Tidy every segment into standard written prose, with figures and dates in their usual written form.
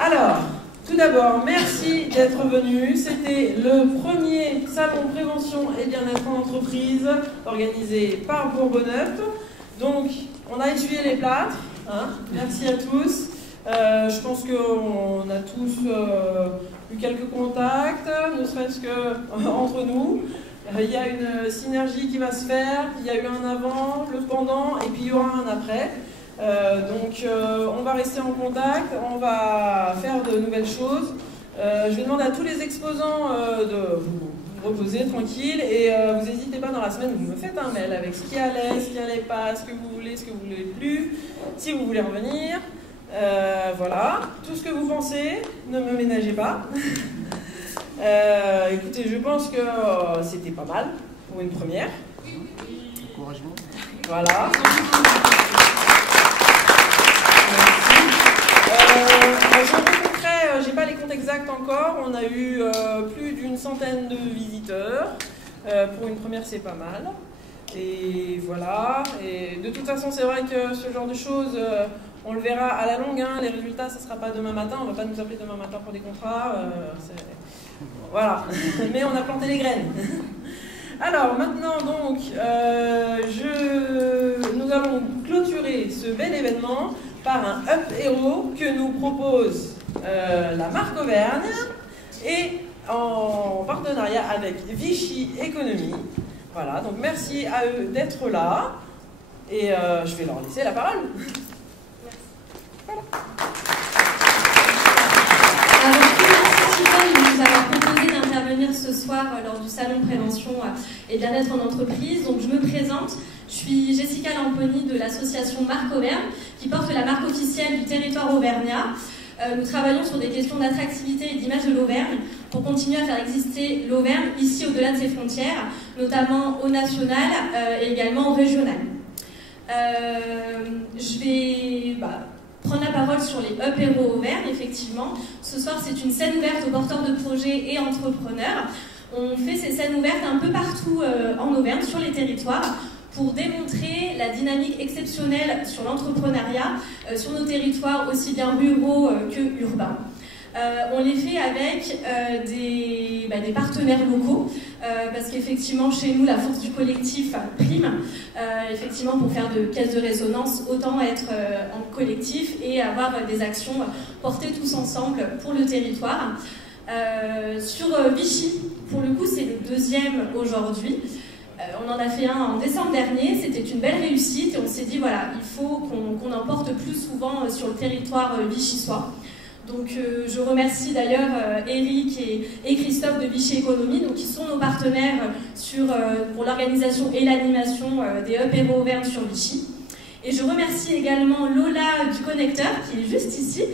Alors, tout d'abord, merci d'être venu. C'était le premier salon prévention et bien-être en entreprise organisé par Bourbonneuil. Donc, on a essuyé les plâtres. Hein. Merci à tous. Je pense qu'on a tous eu quelques contacts, ne serait-ce qu'entre nous. Il y a une synergie qui va se faire. Il y a eu un avant, le pendant, et puis il y aura un après. Donc on va rester en contact, on va faire de nouvelles choses. Je vais demander à tous les exposants de vous reposer tranquille et vous n'hésitez pas dans la semaine, vous me faites un mail avec ce qui allait, ce qui allait pas, ce que vous voulez plus, si vous voulez revenir. Voilà, tout ce que vous pensez, ne me ménagez pas. Écoutez, je pense que c'était pas mal pour une première. Encouragement. Voilà. J'ai pas les comptes exacts encore, on a eu plus d'une centaine de visiteurs. Pour une première, c'est pas mal. Et voilà. Et de toute façon, c'est vrai que ce genre de choses, on le verra à la longue. Hein. Les résultats, ça sera pas demain matin. On va pas nous appeler demain matin pour des contrats. Voilà. Mais on a planté les graines. Alors maintenant, donc, nous allons clôturer ce bel événement par un Up Hero que nous propose la marque Auvergne et en partenariat avec Vichy Économie. Voilà, donc merci à eux d'être là et je vais leur laisser la parole. Merci. Voilà. Alors, merci Sylvain de nous avoir proposé d'intervenir ce soir lors du salon prévention et bien-être en entreprise. Donc je me présente, je suis Jessica Lamponi de l'association Marque Auvergne qui porte la marque officielle du territoire auvergnat. Nous travaillons sur des questions d'attractivité et d'image de l'Auvergne pour continuer à faire exister l'Auvergne ici au-delà de ses frontières, notamment au national et également au régional. Je vais prendre la parole sur les Up Hero Auvergne, effectivement. Ce soir, c'est une scène ouverte aux porteurs de projets et entrepreneurs. On fait ces scènes ouvertes un peu partout en Auvergne, sur les territoires, pour démontrer la dynamique exceptionnelle sur l'entrepreneuriat, sur nos territoires aussi bien ruraux que urbains. On les fait avec des partenaires locaux, parce qu'effectivement, chez nous, la force du collectif prime. Effectivement, pour faire de caisse de résonance, autant être en collectif et avoir des actions portées tous ensemble pour le territoire. Sur Vichy, pour le coup, c'est le deuxième aujourd'hui. On en a fait un en décembre dernier, c'était une belle réussite et on s'est dit, voilà, il faut qu'on en porte plus souvent sur le territoire vichysois. Donc je remercie d'ailleurs Eric et Christophe de Vichy Économie, donc, qui sont nos partenaires pour l'organisation et l'animation des Up Hero Auvergne sur Vichy. Et je remercie également Lola du Connecteur, qui est juste ici,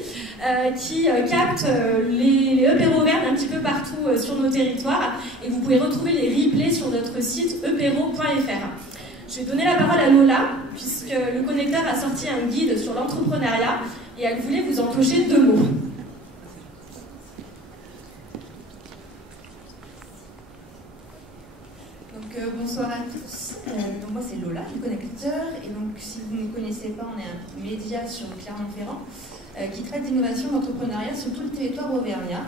qui capte les Up Hero Auvergne un petit peu partout sur nos territoires. Et vous pouvez retrouver les replays sur notre site upero.fr. Je vais donner la parole à Lola, puisque le Connecteur a sorti un guide sur l'entrepreneuriat et elle voulait vous empocher 2 mots. Bonsoir à tous, donc moi c'est Lola du Connecteur et donc si vous ne nous connaissez pas, on est un média sur Clermont-Ferrand qui traite d'innovation et d'entrepreneuriat sur tout le territoire auvergnat.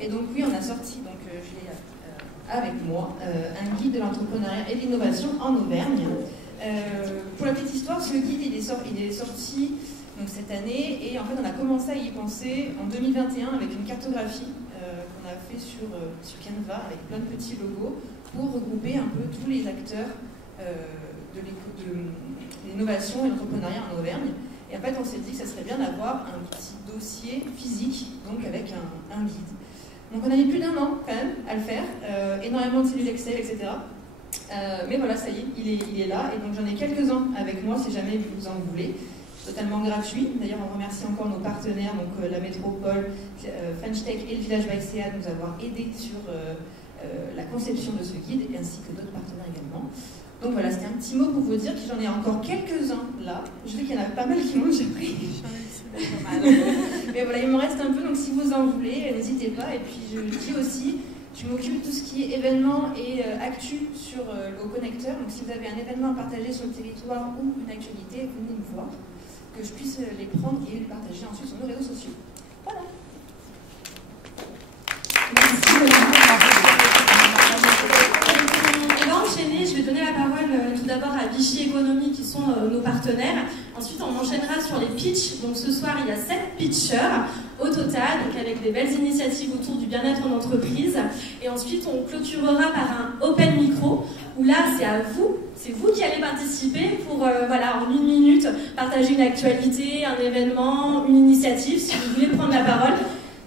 Et donc oui, on a sorti, donc je l'ai avec moi, un guide de l'entrepreneuriat et de l'innovation en Auvergne. Pour la petite histoire, ce guide il est sorti donc, cette année et en fait on a commencé à y penser en 2021 avec une cartographie qu'on a fait sur Canva avec plein de petits logos pour regrouper un peu tous les acteurs de l'innovation et de l'entrepreneuriat en Auvergne. Et en fait, on s'est dit que ça serait bien d'avoir un petit dossier physique, donc avec un guide. Donc on a mis plus d'1 an quand même à le faire, énormément de cellules Excel, etc. Mais voilà, ça y est, il est là. Et donc j'en ai quelques-uns avec moi si jamais vous en voulez. Totalement gratuit. D'ailleurs, on remercie encore nos partenaires, donc la Métropole, French Tech et le Village Baixéa de nous avoir aidés sur la conception de ce guide, ainsi que d'autres partenaires également. Donc voilà, c'était un petit mot pour vous dire que j'en ai encore quelques-uns là. Je sais qu'il y en a pas mal qui m'ont déjà pris. Mais voilà, il m'en reste un peu, donc si vous en voulez, n'hésitez pas. Et puis je dis aussi, je m'occupe de tout ce qui est événements et actu sur au Connecteur. Donc si vous avez un événement à partager sur le territoire ou une actualité, venez me voir, que je puisse les prendre et les partager ensuite sur nos réseaux sociaux. Voilà. partenaires. Ensuite, on enchaînera sur les pitchs. Donc ce soir, il y a 7 pitchers au total, donc avec des belles initiatives autour du bien-être en entreprise. Et ensuite, on clôturera par un open micro, où là, c'est vous qui allez participer pour, voilà, en 1 minute, partager une actualité, un événement, une initiative, si vous voulez prendre la parole.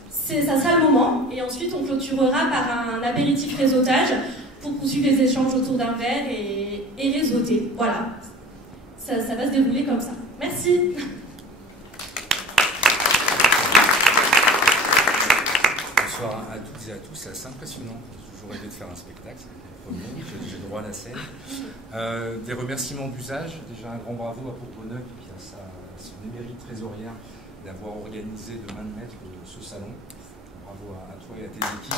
Ça sera le moment. Et ensuite, on clôturera par un apéritif réseautage pour poursuivre les échanges autour d'un verre et réseauter. Voilà. Ça va se dérouler comme ça. Merci. Bonsoir à toutes et à tous, c'est assez impressionnant. J'ai toujours rêvé de faire un spectacle, j'ai le droit à la scène. Des remerciements d'usage, déjà un grand bravo à Bourbonneuil qui a son émérite trésorière d'avoir organisé de main de maître ce salon. Bravo à toi et à tes équipes.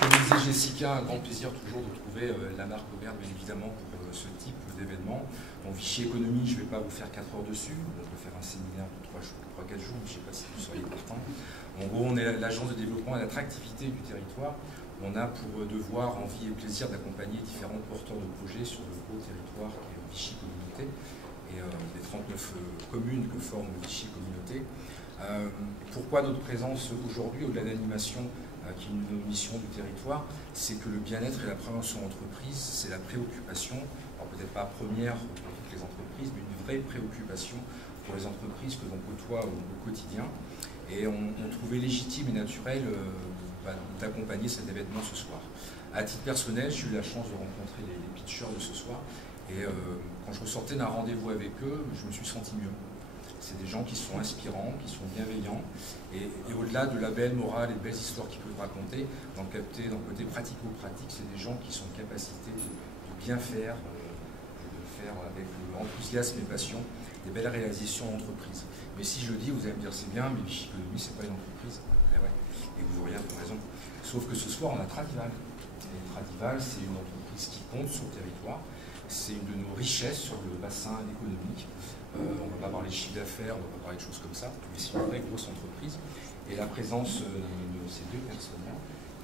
Comme disait Jessica, un grand plaisir toujours de trouver la marque Auvergne, bien évidemment, pour ce type d'événement. Bon, Vichy Économie, je ne vais pas vous faire 4 heures dessus, on peut faire un séminaire de 3-4 jours, je ne sais pas si vous seriez partant. En gros, on est l'agence de développement et d'attractivité du territoire. On a pour devoir, envie et plaisir d'accompagner différents porteurs de projets sur le beau territoire qui est Vichy Communauté et les 39 communes que forme Vichy Communauté. Pourquoi notre présence aujourd'hui, au-delà de l'animation qui est une mission du territoire, c'est que le bien-être et la prévention entreprise, c'est la préoccupation, alors peut-être pas première pour toutes les entreprises, mais une vraie préoccupation pour les entreprises que l'on côtoie au quotidien. Et on trouvait légitime et naturel d'accompagner cet événement ce soir. À titre personnel, j'ai eu la chance de rencontrer les pitchers de ce soir, et quand je ressortais d'un rendez-vous avec eux, je me suis senti mieux. C'est des gens qui sont inspirants, qui sont bienveillants, et au-delà de la belle morale et de belles histoires qu'ils peuvent raconter, dans le côté pratico-pratique, c'est des gens qui sont en capacité de bien faire, de faire avec enthousiasme et passion des belles réalisations d'entreprise. Mais si je le dis, vous allez me dire c'est bien, mais Vichy Économie, c'est pas une entreprise. Et, ouais. Et vous auriez un peu raison. Sauf que ce soir, on a Tradival. Et Tradival, c'est une entreprise qui compte sur le territoire. C'est une de nos richesses sur le bassin économique. On ne va pas parler de chiffre d'affaires, on ne va pas parler de choses comme ça, mais c'est une vraie grosse entreprise. Et la présence de ces 2 personnes-là,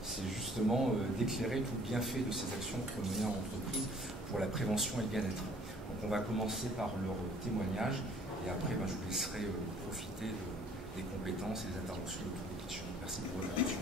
c'est justement d'éclairer tout le bienfait de ces actions qu'on mène en entreprise pour la prévention et le bien-être. Donc on va commencer par leur témoignage, et après je vous laisserai profiter des compétences et des interventions de tous les pitchers. Merci pour votre attention.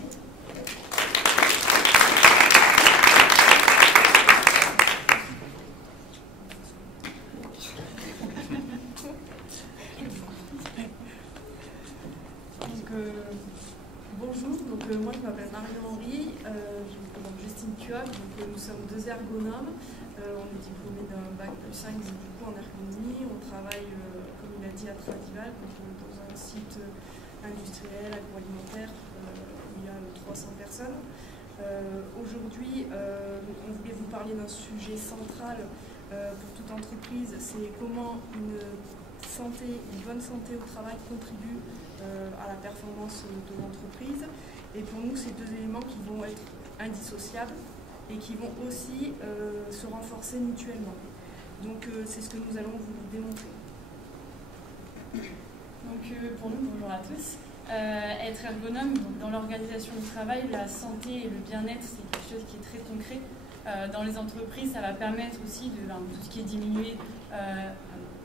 Bonjour, moi je m'appelle Marion-Henri, je me présente Justine Tuac, nous sommes 2 ergonomes, on est diplômés d'un bac plus 5 du coup en ergonomie, on travaille comme il a dit à Tradival, dans un site industriel, agroalimentaire où il y a 300 personnes. Aujourd'hui on voulait vous parler d'un sujet central pour toute entreprise, c'est comment une bonne santé au travail contribue à la performance de l'entreprise. Et pour nous, c'est 2 éléments qui vont être indissociables et qui vont aussi se renforcer mutuellement. Donc c'est ce que nous allons vous démontrer. Donc pour nous, bonjour à tous. Être ergonome, donc dans l'organisation du travail, la santé et le bien-être, c'est quelque chose qui est très concret. Dans les entreprises, ça va permettre aussi de tout ce qui est diminuer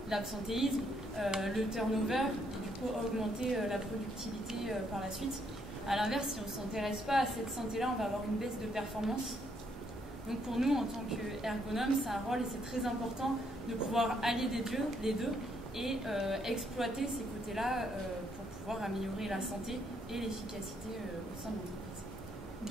l'absentéisme, le turnover, et du coup augmenter la productivité par la suite. A l'inverse, si on ne s'intéresse pas à cette santé-là, on va avoir une baisse de performance. Donc pour nous, en tant qu'ergonome, c'est un rôle et c'est très important de pouvoir allier les deux et exploiter ces côtés-là pour pouvoir améliorer la santé et l'efficacité au sein de l'entreprise.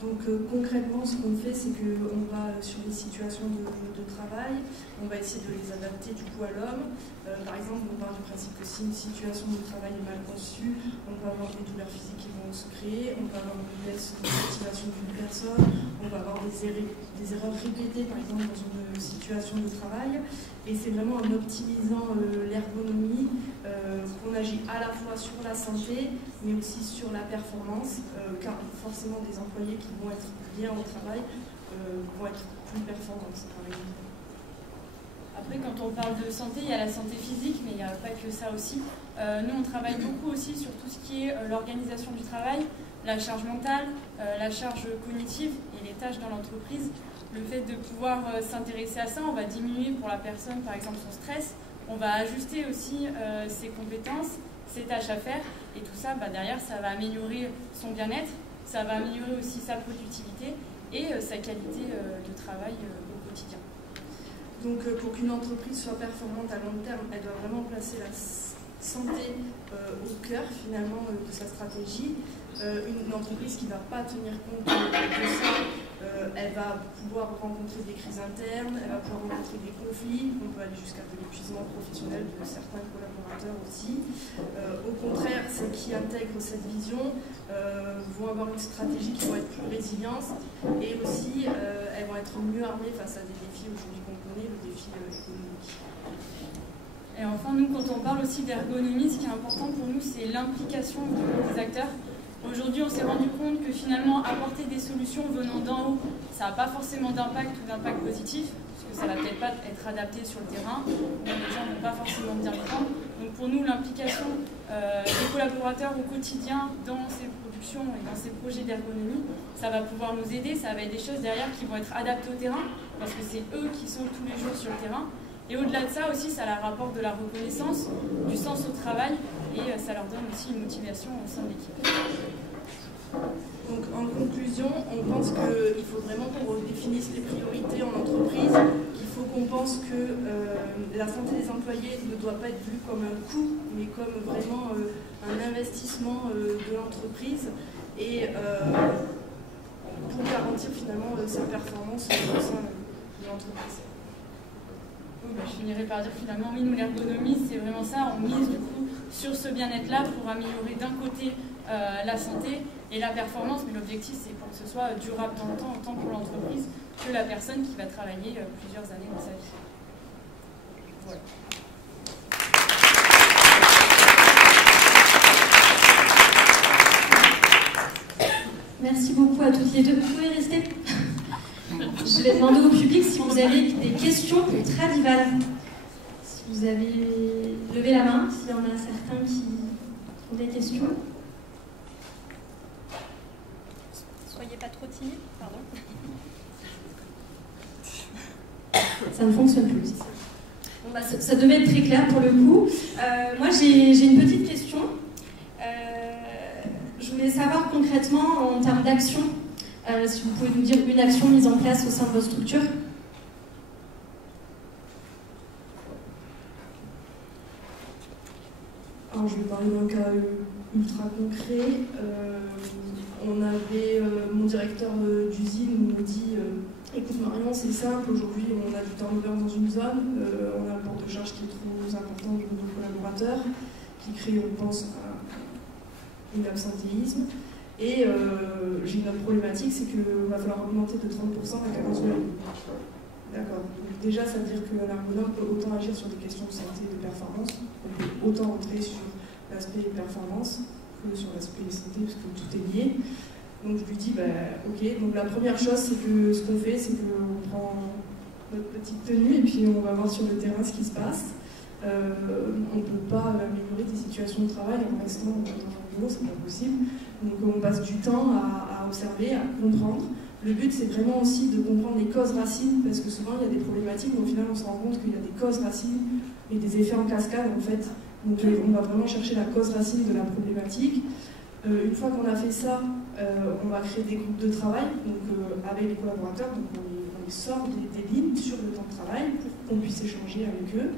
Donc concrètement, ce qu'on fait, c'est qu'on va sur les situations de travail, on va essayer de les adapter du coup à l'homme. Par exemple, on part du principe que si une situation de travail est mal conçue, on peut avoir des douleurs physiques qui vont se créer, on peut avoir une baisse de motivation d'une personne, on va avoir des erreurs répétées par exemple dans une situation de travail. Et c'est vraiment en optimisant l'ergonomie qu'on agit à la fois sur la santé, mais aussi sur la performance, car forcément des employés qui vont être bien au travail vont être plus performants, par exemple. Après, quand on parle de santé, il y a la santé physique, mais il n'y a pas que ça aussi. Nous, on travaille beaucoup aussi sur tout ce qui est l'organisation du travail, la charge mentale, la charge cognitive et les tâches dans l'entreprise. le fait de pouvoir s'intéresser à ça, on va diminuer pour la personne, par exemple, son stress, on va ajuster aussi ses compétences, ses tâches à faire, et tout ça, derrière, ça va améliorer son bien-être, ça va améliorer aussi sa productivité et sa qualité de travail au quotidien. Donc pour qu'une entreprise soit performante à long terme, elle doit vraiment placer la santé au cœur finalement de sa stratégie. Une entreprise qui ne va pas tenir compte de ça, elle va pouvoir rencontrer des crises internes, elle va pouvoir rencontrer des conflits, on peut aller jusqu'à de l'épuisement professionnel de certains collaborateurs aussi. Au contraire, celles qui intègrent cette vision vont avoir une stratégie qui va être plus résiliente et aussi elles vont être mieux armées face à des défis aujourd'hui qu'on connaît, le défi économique. Et enfin, nous, quand on parle aussi d'ergonomie, ce qui est important pour nous, c'est l'implication des acteurs. Aujourd'hui, on s'est rendu compte que finalement, apporter des solutions venant d'en haut, ça n'a pas forcément d'impact ou d'impact positif, parce que ça ne va peut-être pas être adapté sur le terrain, ou les gens ne vont pas forcément bien le prendre. Donc pour nous, l'implication des collaborateurs au quotidien dans ces productions et dans ces projets d'ergonomie, ça va pouvoir nous aider, ça va être des choses derrière qui vont être adaptées au terrain, parce que c'est eux qui sont tous les jours sur le terrain. Et au-delà de ça aussi, ça leur apporte de la reconnaissance, du sens au travail, et ça leur donne aussi une motivation au sein de l'équipe. Donc en conclusion, on pense qu'il faut vraiment qu'on redéfinisse les priorités en entreprise, qu'il faut qu'on pense que la santé des employés ne doit pas être vue comme un coût, mais comme vraiment un investissement de l'entreprise, et pour garantir finalement sa performance au sein de l'entreprise. Je finirai par dire finalement, oui, nous, l'ergonomie, c'est vraiment ça. On mise du coup sur ce bien-être-là pour améliorer d'un côté la santé et la performance, mais l'objectif, c'est pour que ce soit durable dans le temps, autant pour l'entreprise que la personne qui va travailler plusieurs années dans sa vie. Voilà. Merci beaucoup à toutes les deux. Vous pouvez rester. Je vais demander au public si vous avez des questions pour Tradival. Si vous avez levé la main, s'il y en a certains qui ont des questions. Soyez pas trop timide, pardon. Ça ne fonctionne plus. Bon, ça devait être très clair pour le coup. Moi, j'ai une petite question. Je voulais savoir concrètement, en termes d'action, si vous pouvez nous dire une action mise en place au sein de votre structure. Alors je vais parler d'un cas ultra concret. On avait mon directeur d'usine nous dit écoute Marion, c'est simple, aujourd'hui on a du turnover dans une zone, on a un port de charge qui est trop important de nos collaborateurs, qui crée, on pense, un absentéisme. Et j'ai une autre problématique, c'est qu'il va falloir augmenter de 30% la cadence de la ligne. D'accord. Donc déjà, ça veut dire qu'un ergonome peut autant agir sur des questions de santé et de performance, on peut autant entrer sur l'aspect performance que sur l'aspect santé, parce que tout est lié. Donc je lui dis, ok, donc la première chose, c'est que ce qu'on fait, c'est qu'on prend notre petite tenue et puis on va voir sur le terrain ce qui se passe. On ne peut pas améliorer des situations de travail en restant dans un bureau, c'est pas possible. Donc on passe du temps à observer, à comprendre. Le but, c'est vraiment aussi de comprendre les causes racines, parce que souvent il y a des problématiques, mais au final on se rend compte qu'il y a des causes racines et des effets en cascade en fait. Donc on va vraiment chercher la cause racine de la problématique. Une fois qu'on a fait ça, on va créer des groupes de travail donc, avec les collaborateurs, donc on les sort des lignes sur le temps de travail pour qu'on puisse échanger avec eux.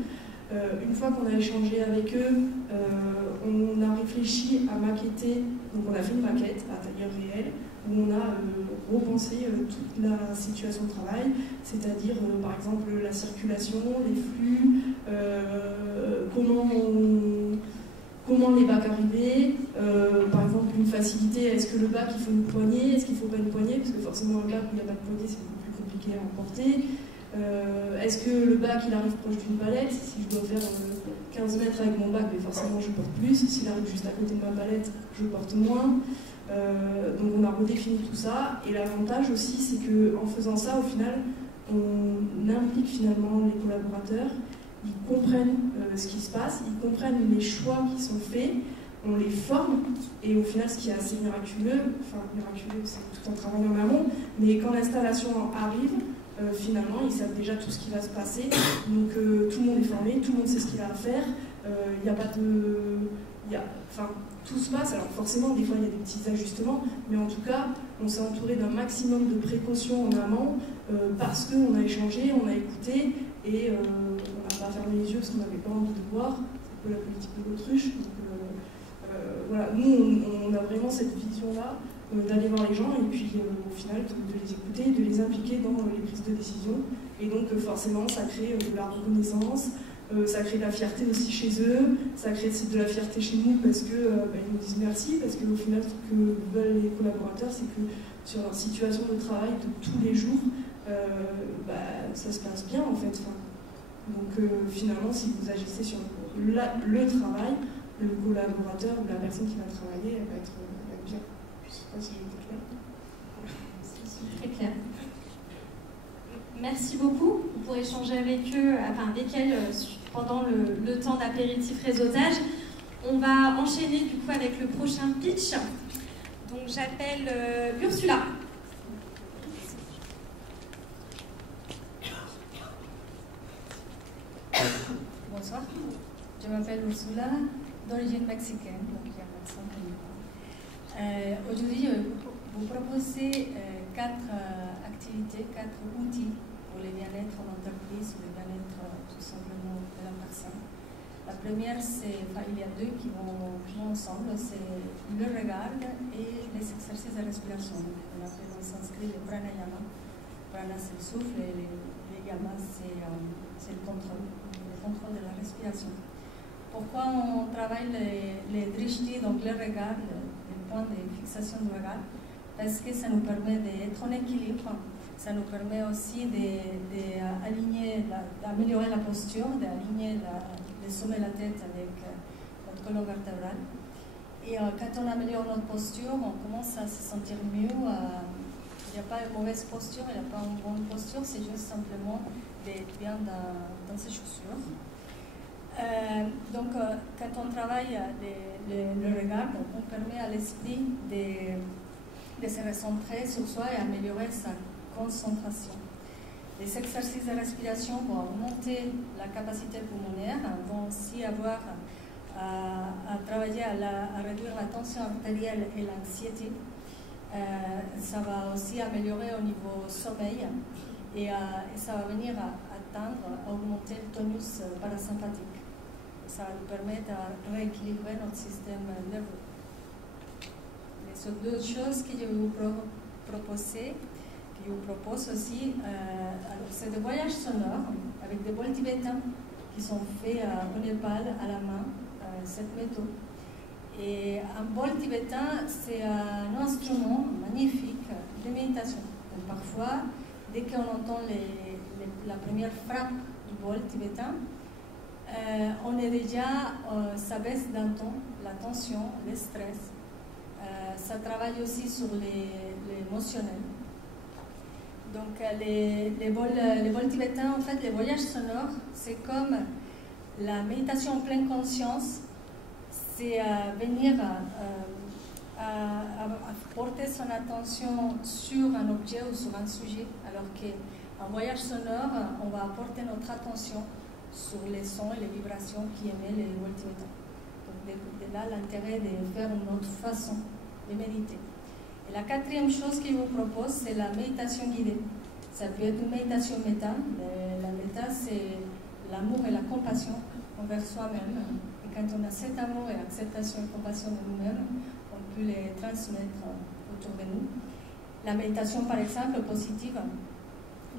Une fois qu'on a échangé avec eux, on a réfléchi à maqueter, donc on a fait une maquette à tailleur réel, où on a repensé toute la situation de travail, c'est-à-dire par exemple la circulation, les flux, comment les bacs arriver, par exemple une facilité, est-ce que le bac il faut une poignée, est-ce qu'il ne faut pas une poignée, parce que forcément un bac où il n'y a pas de poignée c'est beaucoup plus compliqué à emporter. Est-ce que le bac il arrive proche d'une palette? Si je dois faire 15 mètres avec mon bac, mais forcément je porte plus. S'il arrive juste à côté de ma palette, je porte moins. Donc on a redéfini tout ça. Et l'avantage aussi, c'est qu'en faisant ça, au final, on implique finalement les collaborateurs. Ils comprennent ce qui se passe, ils comprennent les choix qui sont faits, on les forme. Et au final, ce qui est assez miraculeux, enfin miraculeux, c'est tout un travail en amont, mais quand l'installation arrive, finalement ils savent déjà tout ce qui va se passer, donc tout le monde est formé, tout le monde sait ce qu'il a à faire, il n'y a pas de... Enfin, tout se passe, alors forcément des fois il y a des petits ajustements, mais en tout cas on s'est entouré d'un maximum de précautions en amont, parce qu'on a échangé, on a écouté, et on n'a pas fermé les yeux parce qu'on n'avait pas envie de voir, c'est un peu la politique de l'autruche. Donc voilà, nous on a vraiment cette vision-là, d'aller voir les gens et puis au final de les écouter, de les impliquer dans les prises de décision. Et donc forcément ça crée de la reconnaissance, ça crée de la fierté aussi chez eux, ça crée de la fierté chez nous parce qu'ils nous disent merci, parce qu'au final ce que veulent les collaborateurs c'est que sur leur situation de travail de tous les jours, ça se passe bien en fait. Donc finalement si vous agissez sur le travail, le collaborateur ou la personne qui va travailler elle va être bien. Je ne sais pas si j'ai été claire. C'est très clair. Merci beaucoup. Vous pourrez échanger avec eux, avec elles pendant le temps d'apéritif réseautage. On va enchaîner du coup avec le prochain pitch. Donc j'appelle Ursula. Bonsoir, je m'appelle Ursula, d'origine mexicaine, donc il y a accent québécois. Aujourd'hui, vous proposez 4 activités, 4 outils pour le bien-être en entreprise, le bien-être tout simplement de la personne. La première, il y a 2 qui vont ensemble, c'est le regard et les exercices de respiration. On appelle en sanskrit le pranayama. Prana, c'est le souffle et le yama, c'est le contrôle de la respiration. Pourquoi on travaille les drishti, donc le regard, le point de fixation du regard? Parce que ça nous permet d'être en équilibre, ça nous permet aussi d'améliorer la posture, d'aligner le sommet de la tête avec notre colonne vertébrale. Et quand on améliore notre posture, on commence à se sentir mieux. Il n'y a pas une mauvaise posture, il n'y a pas une bonne posture, c'est juste simplement d'être bien dans ses chaussures. Donc, quand on travaille le regard, on permet à l'esprit de se recentrer sur soi et améliorer sa concentration. Les exercices de respiration vont augmenter la capacité pulmonaire, vont aussi avoir à travailler à réduire la tension artérielle et l'anxiété. Ça va aussi améliorer au niveau sommeil et ça va venir à augmenter le tonus parasympathique. Ça va nous permettre de rééquilibrer notre système nerveux. Les autres 2 choses que je vais vous propose aussi, c'est des voyages sonores avec des bols tibétains qui sont faits au Népal à la main, cette méthode. Et un bol tibétain, c'est un instrument magnifique de méditation. Donc, parfois, dès qu'on entend la première frappe du bol tibétain, on est déjà, ça baisse d'un ton, la tension, le stress. Ça travaille aussi sur l'émotionnel. Donc les bols tibétains, en fait, les voyages sonores, c'est comme la méditation en pleine conscience, c'est venir à porter son attention sur un objet ou sur un sujet, alors qu'en voyage sonore, on va apporter notre attention sur les sons et les vibrations qui émettent les bols tibétains. Donc de là l'intérêt de faire une autre façon de méditer. Et la 4e chose que je vous propose, c'est la méditation guidée. Ça peut être une méditation méta. La méta, c'est l'amour et la compassion envers soi-même. Et quand on a cet amour et acceptation et compassion de nous-mêmes, on peut les transmettre autour de nous. La méditation, par exemple, positive.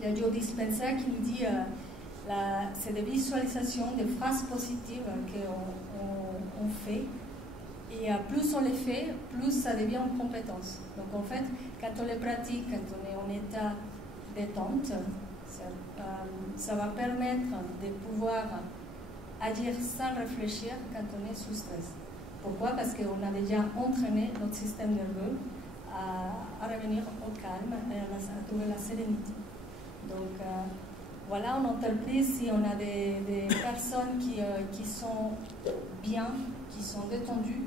Il y a Joe Dispenza qui nous dit c'est des visualisations, des phrases positives qu'on fait. Et plus on les fait, plus ça devient une compétence. Donc en fait, quand on les pratique, quand on est en état détente, ça va permettre de pouvoir agir sans réfléchir quand on est sous stress. Pourquoi? Parce qu'on a déjà entraîné notre système nerveux à revenir au calme et à trouver la sérénité. Donc voilà, en entreprise, si on a des personnes qui sont bien, qui sont détendues,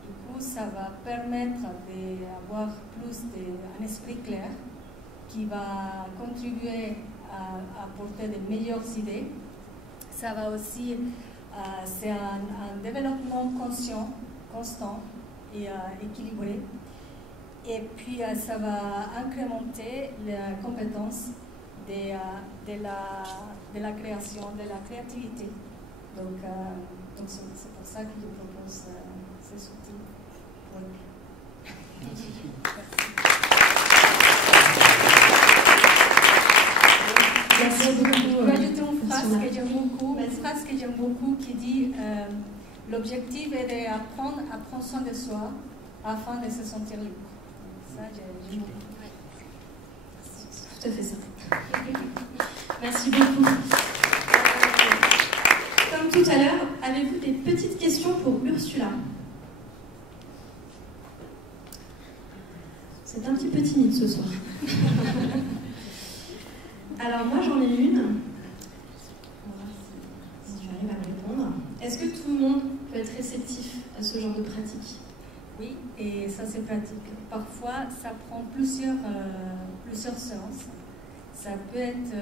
du coup, ça va permettre d'avoir plus un esprit clair qui va contribuer à apporter de meilleures idées. Ça va aussi, c'est un développement conscient, constant et équilibré. Et puis ça va incrémenter la compétence de la création, de la créativité. Donc c'est pour ça que je propose ces outils. Merci beaucoup. Je vais ajouter une phrase que j'aime beaucoup, qui dit l'objectif est d'apprendre à prendre soin de soi afin de se sentir libre. Ça, j'aime beaucoup. Tout à fait ça. Merci beaucoup. Comme tout à l'heure, avez-vous des petites questions pour Ursula? C'est un petit peu timide ce soir. Alors moi j'en ai une. On va voir si j'arrive à répondre. Est-ce que tout le monde peut être réceptif à ce genre de pratique? Oui, et ça c'est pratique. Parfois ça prend plusieurs séances. Ça peut être,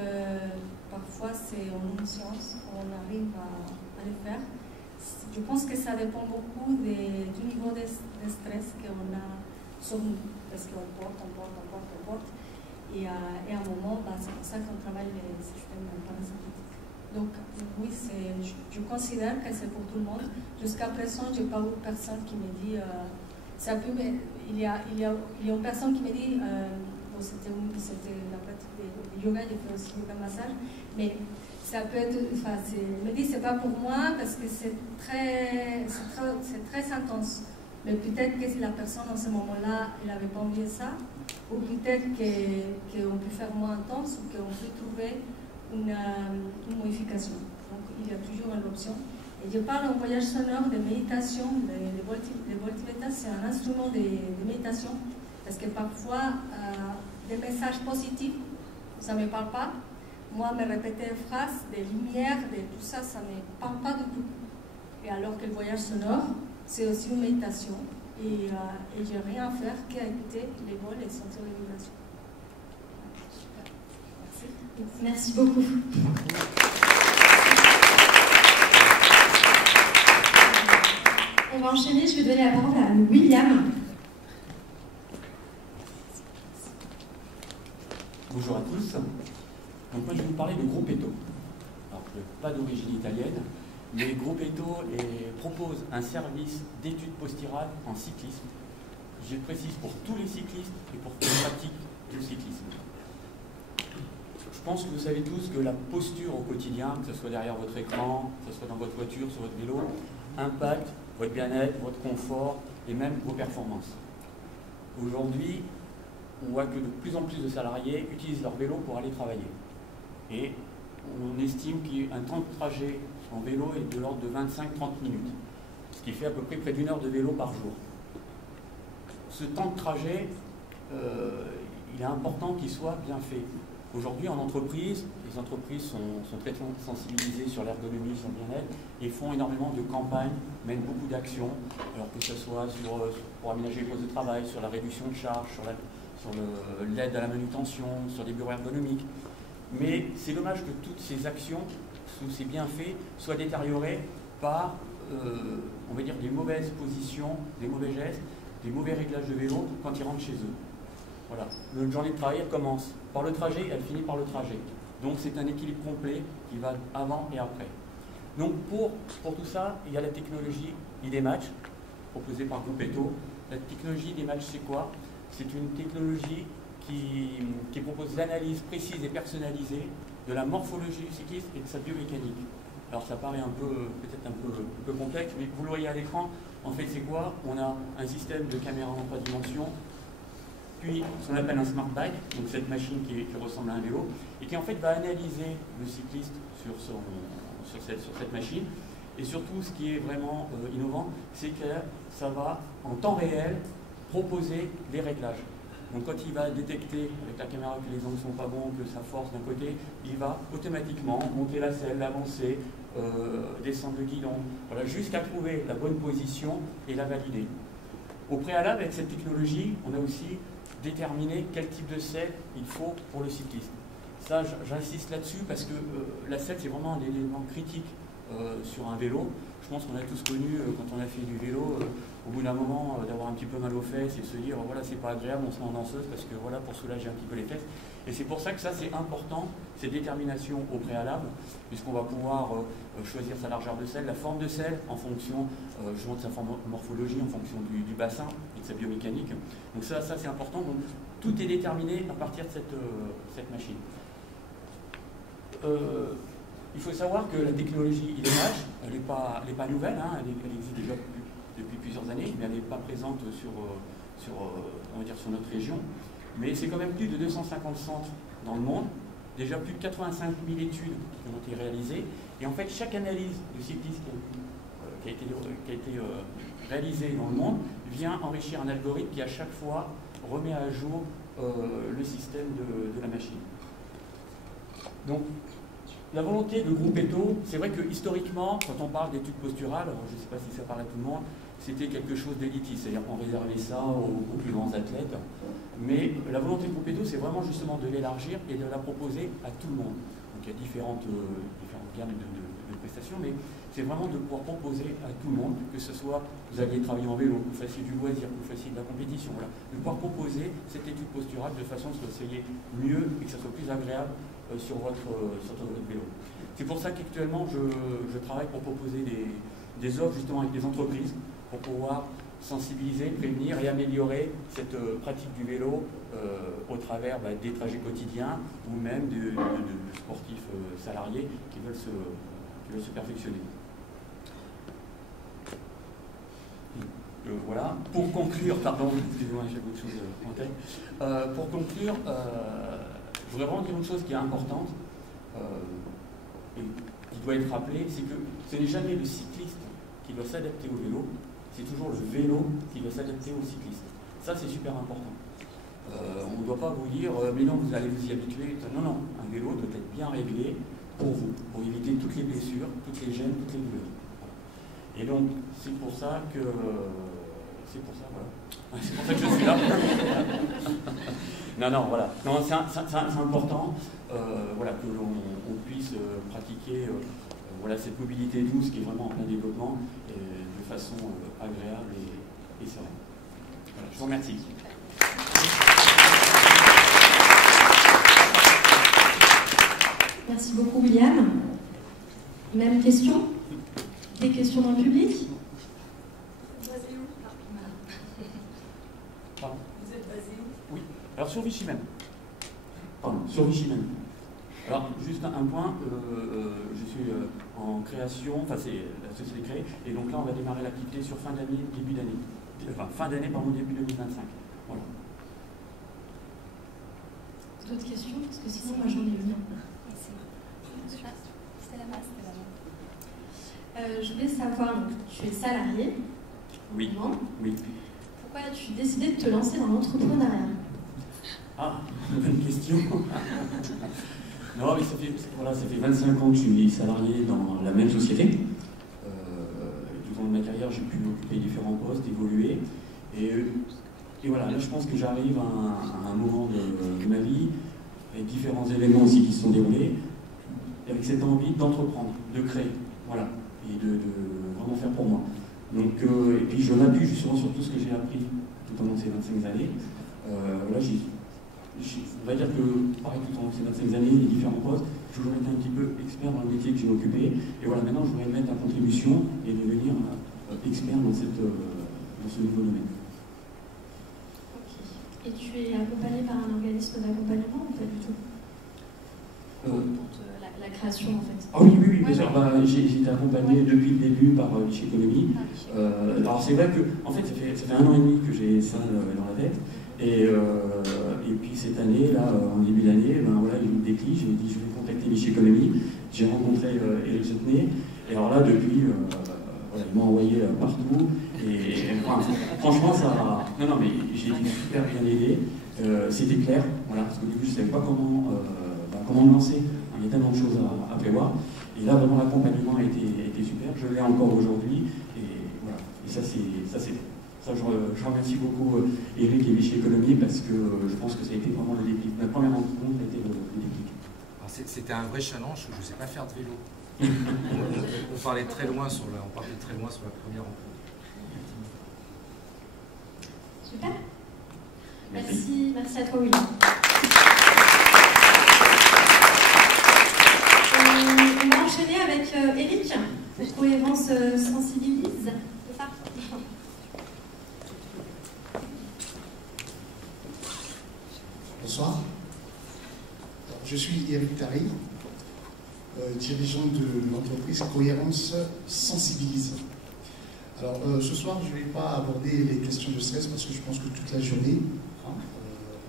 parfois c'est en une séance, on arrive à le faire. Je pense que ça dépend beaucoup du niveau de stress qu'on a sur nous, parce qu'on porte. Et à un moment, c'est pour ça qu'on travaille les systèmes parasympathiques. Donc oui, je considère que c'est pour tout le monde. Jusqu'à présent, je n'ai pas eu personne qui me dit, il y a une personne qui me dit, c'était la pratique du yoga, j'ai fait aussi yoga massage, mais ça peut être, me dit c'est pas pour moi parce que c'est très intense. Mais peut-être que si la personne en ce moment-là, elle n'avait pas envie de ça, ou peut-être qu'on peut faire moins intense, ou qu'on peut trouver une modification. Donc il y a toujours une option. Et je parle en voyage sonore de méditation. Le Voltimeta, c'est un instrument de méditation, parce que parfois, des messages positifs, ça ne me parle pas. Moi, me répéter des phrases, des lumières, de tout ça, ça ne me parle pas du tout. Et alors que le voyage sonore, c'est aussi une méditation. Et j'ai rien à faire qu'à écouter les vols et sentir les vibrations. Merci. Merci beaucoup. On va enchaîner, je vais donner la parole à William. Bonjour à tous. Donc moi je vais vous parler du Gruppetto. Alors pas d'origine italienne, mais Gruppetto propose un service d'études posturales en cyclisme. Je précise pour tous les cyclistes et pour tous les pratiques du cyclisme. Je pense que vous savez tous que la posture au quotidien, que ce soit derrière votre écran, que ce soit dans votre voiture, sur votre vélo, impacte votre bien-être, votre confort et même vos performances. Aujourd'hui, on voit que de plus en plus de salariés utilisent leur vélo pour aller travailler. Et on estime qu'un temps de trajet en vélo est de l'ordre de 25-30 minutes, ce qui fait à peu près près d'1 heure de vélo par jour. Ce temps de trajet, il est important qu'il soit bien fait. Aujourd'hui, en entreprise, les entreprises sont très sensibilisées sur l'ergonomie, sur le bien-être, et font énormément de campagnes, mènent beaucoup d'actions, alors que ce soit pour aménager les postes de travail, sur la réduction de charges, sur l'aide à la manutention, sur des bureaux ergonomiques. Mais c'est dommage que toutes ces actions, tous ces bienfaits, soient détériorés par, on va dire, des mauvaises positions, des mauvais gestes, des mauvais réglages de vélo quand ils rentrent chez eux. Voilà. Notre journée de travail, elle commence par le trajet, elle finit par le trajet. Donc c'est un équilibre complet qui va avant et après. Donc pour tout ça, il y a la technologie IDmatch, proposée par Gruppetto. La technologie IDmatch, c'est quoi? C'est une technologie qui propose l'analyse précise et personnalisée de la morphologie du cycliste et de sa biomécanique. Alors ça paraît peut-être un peu complexe, mais vous le voyez à l'écran, en fait c'est quoi? On a un système de caméra en 3 dimensions, puis ce qu'on appelle un smart bike, donc cette machine qui ressemble à un vélo, et qui en fait va analyser le cycliste sur cette machine. Et surtout, ce qui est vraiment innovant, c'est que ça va en temps réel proposer des réglages. Donc quand il va détecter avec la caméra que les angles ne sont pas bons, que ça force d'un côté, il va automatiquement monter la selle, l'avancer, descendre le guidon, voilà, jusqu'à trouver la bonne position et la valider. Au préalable, avec cette technologie, on a aussi déterminer quel type de selle il faut pour le cyclisme. Ça, j'insiste là-dessus parce que la selle, c'est vraiment un élément critique sur un vélo. Je pense qu'on a tous connu, quand on a fait du vélo, au bout d'un moment, d'avoir un petit peu mal aux fesses et de se dire, voilà, c'est pas agréable, on se met en danseuse parce que voilà, pour soulager un petit peu les fesses. Et c'est pour ça que ça, c'est important, ces déterminations au préalable, puisqu'on va pouvoir choisir sa largeur de selle, la forme de selle, en fonction justement de sa morphologie, en fonction du bassin et de sa biomécanique. Donc ça c'est important. Donc tout est déterminé à partir de cette machine. Il faut savoir que la technologie Ilemage, elle n'est pas nouvelle, hein, elle existe déjà depuis plusieurs années, mais elle n'est pas présente on va dire sur notre région. Mais c'est quand même plus de 250 centres dans le monde, déjà plus de 85 000 études qui ont été réalisées. Et en fait, chaque analyse de cycliste qui a été réalisée dans le monde vient enrichir un algorithme qui à chaque fois remet à jour le système de la machine. Donc, la volonté de groupe Eto, c'est vrai que historiquement, quand on parle d'études posturales, je ne sais pas si ça parle à tout le monde, c'était quelque chose d'élitiste, c'est-à-dire qu'on réservait ça aux plus grands athlètes. Mais la volonté de groupe Eto, c'est vraiment justement de l'élargir et de la proposer à tout le monde. Donc il y a différentes gammes de prestations, mais c'est vraiment de pouvoir proposer à tout le monde, que ce soit vous alliez travailler en vélo, que vous fassiez du loisir, que vous fassiez de la compétition, voilà, de pouvoir proposer cette étude posturale de façon à ce que vous soyez mieux et que ça soit plus agréable sur votre vélo. C'est pour ça qu'actuellement je travaille pour proposer des offres justement avec des entreprises pour pouvoir sensibiliser, prévenir et améliorer cette pratique du vélo au travers des trajets quotidiens ou même de sportifs salariés qui veulent se perfectionner. Voilà. Pour conclure, pardon, excusez-moi, j'ai beaucoup de choses en tête. Pour conclure, je voudrais vraiment dire une chose qui est importante et qui doit être rappelée, c'est que ce n'est jamais le cycliste qui doit s'adapter au vélo, c'est toujours le vélo qui doit s'adapter au cycliste. Ça, c'est super important. On ne doit pas vous dire, mais non, vous allez vous y habituer. Non, non, un vélo doit être bien réglé pour vous, pour éviter toutes les blessures, toutes les gênes, toutes les douleurs. Et donc, c'est pour ça que... C'est pour ça, voilà. C'est pour ça que je suis là. Non, non, voilà. Non, c'est important voilà, que l'on puisse pratiquer voilà, cette mobilité douce qui est vraiment en plein développement de façon agréable et sereine. Voilà, je vous remercie. Merci beaucoup, William. Même question? Des questions dans le public? Pardon? Vous êtes basé où? Oui, alors sur Vichy même. Pardon, sur Vichy même. Alors, juste un point, je suis en création, enfin c'est la société créée, et donc là on va démarrer l'activité sur fin d'année, début d'année. Enfin, fin d'année, pardon, début 2025. Voilà. D'autres questions? Parce que sinon, moi j'en ai une. Je voulais savoir, tu es salarié? Oui. Non. Oui. Pourquoi as-tu décidé de te lancer dans l'entrepreneuriat? Ah, bonne question. Non, mais ça fait 25 ans que je suis salarié dans la même société. Tout au long de ma carrière, j'ai pu occuper différents postes, évoluer. Et voilà, là je pense que j'arrive à un moment de ma vie, avec différents événements aussi qui se sont déroulés, avec cette envie d'entreprendre, de créer, voilà, et de vraiment faire pour moi. Donc, et puis je m'appuie justement sur tout ce que j'ai appris tout au long de ces 25 années. Voilà, on va dire que, pareil, tout au long de ces 25 années, les différents postes, j'ai toujours été un petit peu expert dans le métier que j'ai occupé. Et voilà, maintenant, je voudrais mettre à contribution et devenir expert dans ce nouveau domaine. Et tu es accompagné par un organisme d'accompagnement ou pas du tout? Pour la création, en fait. Ah oui, bien sûr. J'ai été accompagné depuis le début par Vichy Économie. Alors c'est vrai que, en fait, ça fait 1 an et demi que j'ai ça dans la tête. Et puis cette année, là, en début d'année, voilà, il y a eu le déclic, j'ai dit je vais contacter Vichy Économie. J'ai rencontré Eric Jettenay. Et alors là, depuis, voilà, ils m'ont envoyé partout. Et franchement, ça va. Non, mais j'ai été super bien aidé. C'était clair, voilà, parce qu'au début, je ne savais pas comment me lancer. Il y a tellement de choses à prévoir. Et là, vraiment, l'accompagnement a été super. Je l'ai encore aujourd'hui. Et voilà. Et ça, c'est Ça, je remercie beaucoup Eric et Vichy Économie parce que je pense que ça a été vraiment le déclic. Notre première rencontre a été le déclic. C'était un vrai challenge, je ne sais pas faire de vélo. on parlait très loin sur la première rencontre. Super. Merci à toi, Willy. On va enchaîner avec Eric. Cohérence sensibilise. C'est ça? Bonsoir. Je suis Eric Tari, dirigeant de l'entreprise Cohérence Sensibilise. Alors ce soir, je ne vais pas aborder les questions de stress parce que je pense que toute la journée, on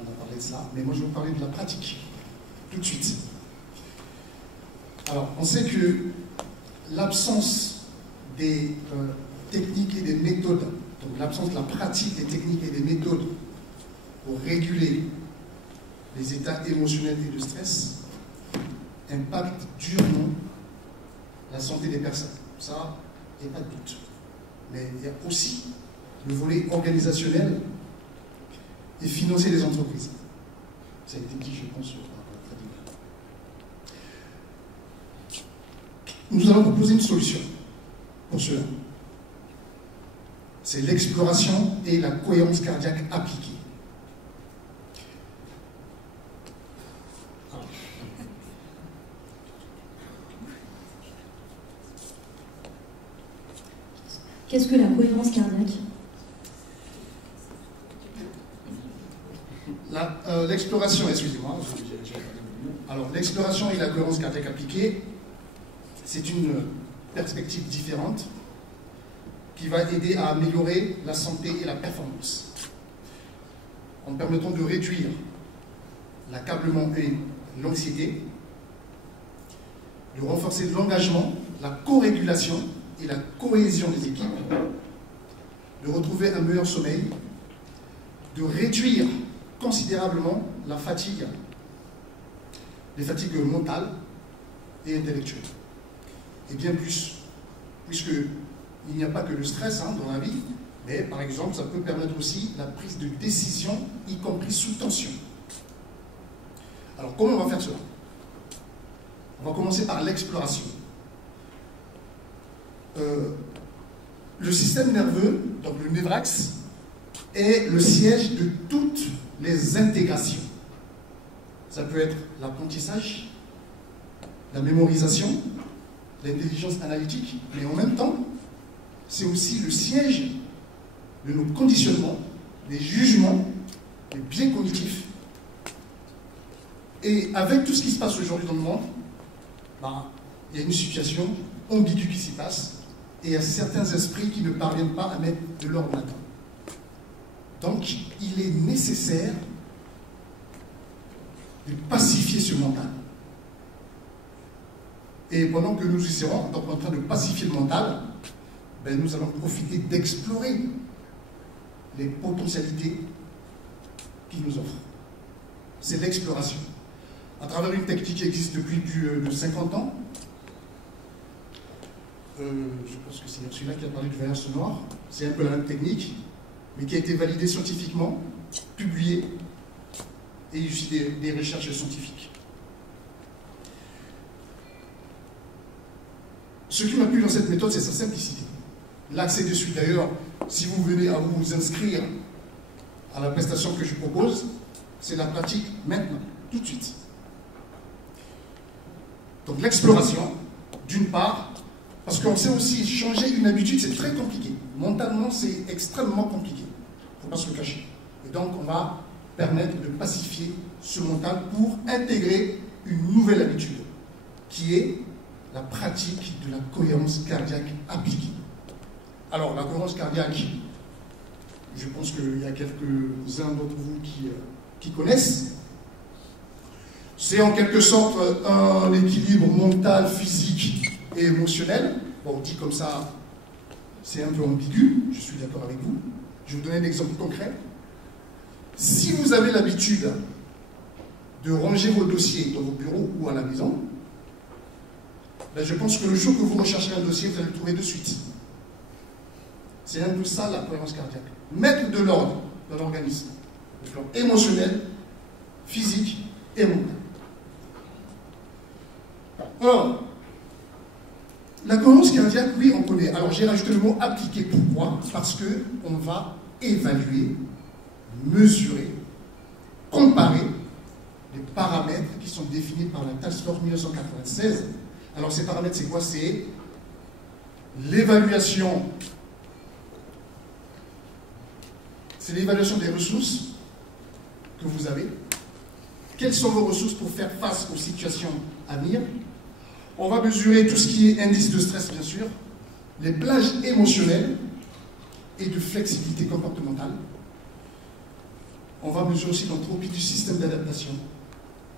a parlé de ça, mais moi je vais vous parler de la pratique, tout de suite. Alors on sait que l'absence des techniques et des méthodes, donc l'absence de la pratique des techniques et des méthodes pour réguler les états émotionnels et de stress impactent durement la santé des personnes. Ça, il n'y a pas de doute. Mais il y a aussi le volet organisationnel et financier des entreprises. Ça a été dit, je pense, Nous allons proposer une solution pour cela. C'est l'exploration et la cohérence cardiaque appliquée. Qu'est-ce que la cohérence cardiaque? L'exploration, excusez-moi. Alors, l'exploration et la cohérence cardiaque appliquée, c'est une perspective différente qui va aider à améliorer la santé et la performance en permettant de réduire l'accablement et l'anxiété, de renforcer l'engagement, la co-régulation et la cohésion des équipes, de retrouver un meilleur sommeil, de réduire considérablement la fatigue, les fatigues mentales et intellectuelles. Et bien plus, puisqu'il n'y a pas que le stress dans la vie, mais par exemple, ça peut permettre aussi la prise de décision, y compris sous tension. Alors, comment on va faire cela? On va commencer par l'exploration. Le système nerveux, donc le névrax, est le siège de toutes les intégrations. Ça peut être l'apprentissage, la mémorisation, l'intelligence analytique, mais en même temps, c'est aussi le siège de nos conditionnements, des jugements, des biais cognitifs. Et avec tout ce qui se passe aujourd'hui dans le monde, il y a une situation ambiguë qui s'y passe, et il y a certains esprits qui ne parviennent pas à mettre de l'ordre là-dedans. Donc, il est nécessaire de pacifier ce mental. Et pendant que nous y serons, donc en train de pacifier le mental, nous allons profiter d'explorer les potentialités qu'il nous offre. C'est l'exploration. À travers une technique qui existe depuis plus de 50 ans, je pense que c'est celui-là qui a parlé du voyage sonore, c'est un peu la même technique, mais qui a été validée scientifiquement, publiée, et issu des recherches scientifiques. Ce qui m'a plu dans cette méthode, c'est sa simplicité. L'accès dessus, d'ailleurs, si vous venez à vous inscrire à la prestation que je propose, c'est la pratique maintenant, tout de suite. Donc l'exploration, d'une part, parce qu'on sait aussi, changer une habitude, c'est très compliqué. Mentalement, c'est extrêmement compliqué. Il ne faut pas se le cacher. Et donc, on va permettre de pacifier ce mental pour intégrer une nouvelle habitude, qui est la pratique de la cohérence cardiaque appliquée. Alors, la cohérence cardiaque, je pense qu'il y a quelques-uns d'entre vous qui connaissent. C'est en quelque sorte un équilibre mental, physique et émotionnel. Bon, dit comme ça, c'est un peu ambigu, je suis d'accord avec vous. Je vais vous donner un exemple concret. Si vous avez l'habitude de ranger vos dossiers dans vos bureaux ou à la maison, je pense que le jour que vous rechercherez un dossier, vous allez le trouver de suite. C'est un peu ça la cohérence cardiaque. Mettre de l'ordre dans l'organisme, le plan émotionnel, physique et mental. Or, la cohérence cardiaque, oui, on connaît. Alors j'ai rajouté le mot appliquer. Pourquoi? Parce qu'on va évaluer, mesurer, comparer les paramètres qui sont définis par la Task Force 1996. Alors ces paramètres, c'est quoi? C'est l'évaluation. C'est l'évaluation des ressources que vous avez. Quelles sont vos ressources pour faire face aux situations à venir? On va mesurer tout ce qui est indice de stress, bien sûr, les plages émotionnelles et de flexibilité comportementale. On va mesurer aussi l'entropie du système d'adaptation,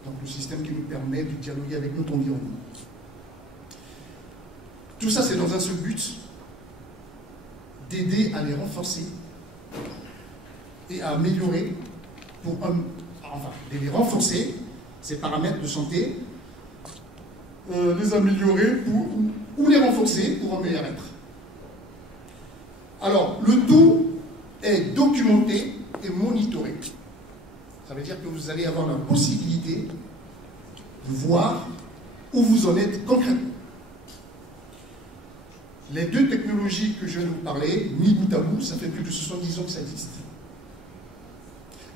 donc le système qui nous permet de dialoguer avec notre environnement. Tout ça, c'est dans un seul but, d'aider à les renforcer et à améliorer, de les renforcer, ces paramètres de santé, les améliorer ou les renforcer pour un meilleur être. Alors, le tout est documenté et monitoré. Ça veut dire que vous allez avoir la possibilité de voir où vous en êtes concrètement. Les deux technologies que je viens de vous parler, mis bout à bout, ça fait plus de 70 ans que ça existe.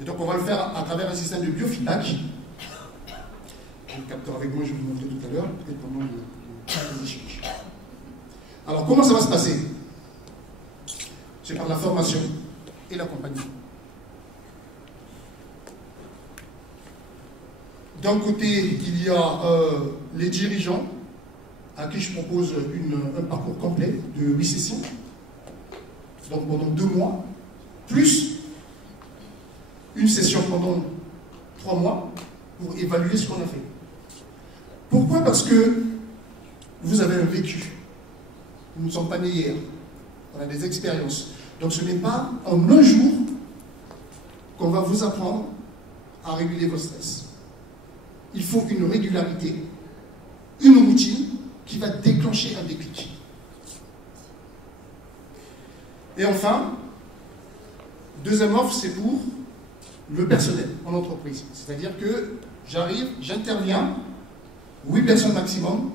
Et donc on va le faire à travers un système de biofeedback. J'ai le capteur avec moi, je vais vous montrer tout à l'heure, peut-être pendant les échanges. Alors comment ça va se passer? C'est par la formation et l'accompagnement. D'un côté, il y a les dirigeants, à qui je propose un parcours complet de 8 sessions, donc pendant 2 mois, plus une session pendant 3 mois pour évaluer ce qu'on a fait. Pourquoi? Parce que vous avez un vécu. Nous ne sommes pas nés hier. On a des expériences. Donc ce n'est pas en un jour qu'on va vous apprendre à réguler vos stress. Il faut une régularité, une routine qui va déclencher un déclic. Et enfin, deuxième offre, c'est pour le personnel en entreprise. C'est-à-dire que j'arrive, j'interviens, 8 personnes maximum,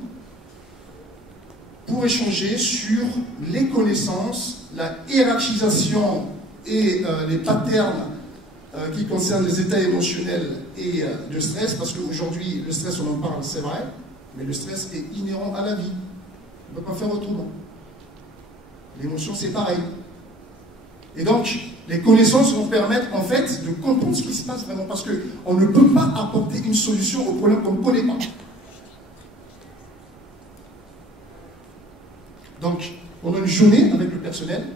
pour échanger sur les connaissances, la hiérarchisation et les patterns qui concernent les états émotionnels et de stress, parce qu'aujourd'hui, le stress, on en parle, c'est vrai, mais le stress est inhérent à la vie. On ne peut pas faire autrement. L'émotion, c'est pareil. Et donc, les connaissances vont permettre, en fait, de comprendre ce qui se passe vraiment, parce qu'on ne peut pas apporter une solution au problème qu'on ne connaît pas. Donc, pendant une journée avec le personnel,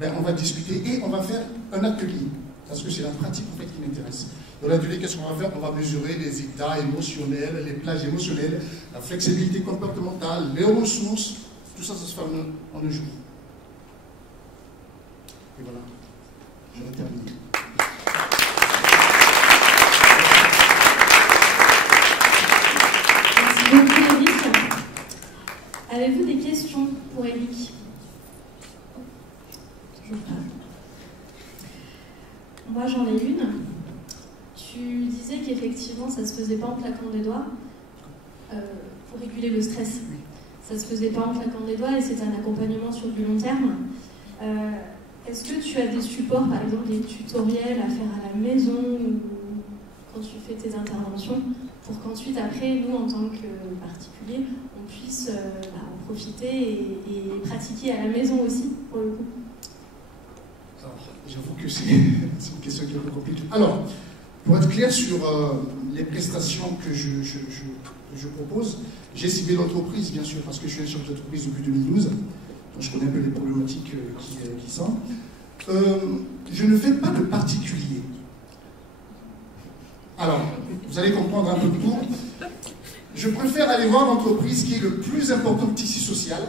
on va discuter et on va faire un atelier. Parce que c'est la pratique en fait qui m'intéresse. Dans l'atelier, qu'est-ce qu'on va faire? On va mesurer les états émotionnels, les plages émotionnelles, la flexibilité comportementale, les ressources. Tout ça, ça se fait en un jour. Et voilà, je vais terminer. Merci beaucoup, Eric. Avez-vous des questions pour Eric? Moi, j'en ai une. Tu disais qu'effectivement, ça ne se faisait pas en claquant des doigts pour réguler le stress. Ça ne se faisait pas en claquant des doigts et c'est un accompagnement sur du long terme. Est-ce que tu as des supports, par exemple des tutoriels à faire à la maison ou quand tu fais tes interventions, pour qu'ensuite, après, nous, en tant que particuliers, on puisse en profiter et pratiquer à la maison aussi, pour le coup? Alors, j'avoue que c'est une question qui est un peu compliquée. Alors, pour être clair sur les prestations que je propose, j'ai ciblé l'entreprise, bien sûr, parce que je suis un chef d'entreprise depuis 2012, donc je connais un peu les problématiques qui sont. Je ne fais pas de particulier. Alors, vous allez comprendre un peu tout. Je préfère aller voir l'entreprise qui est le plus important tissu social,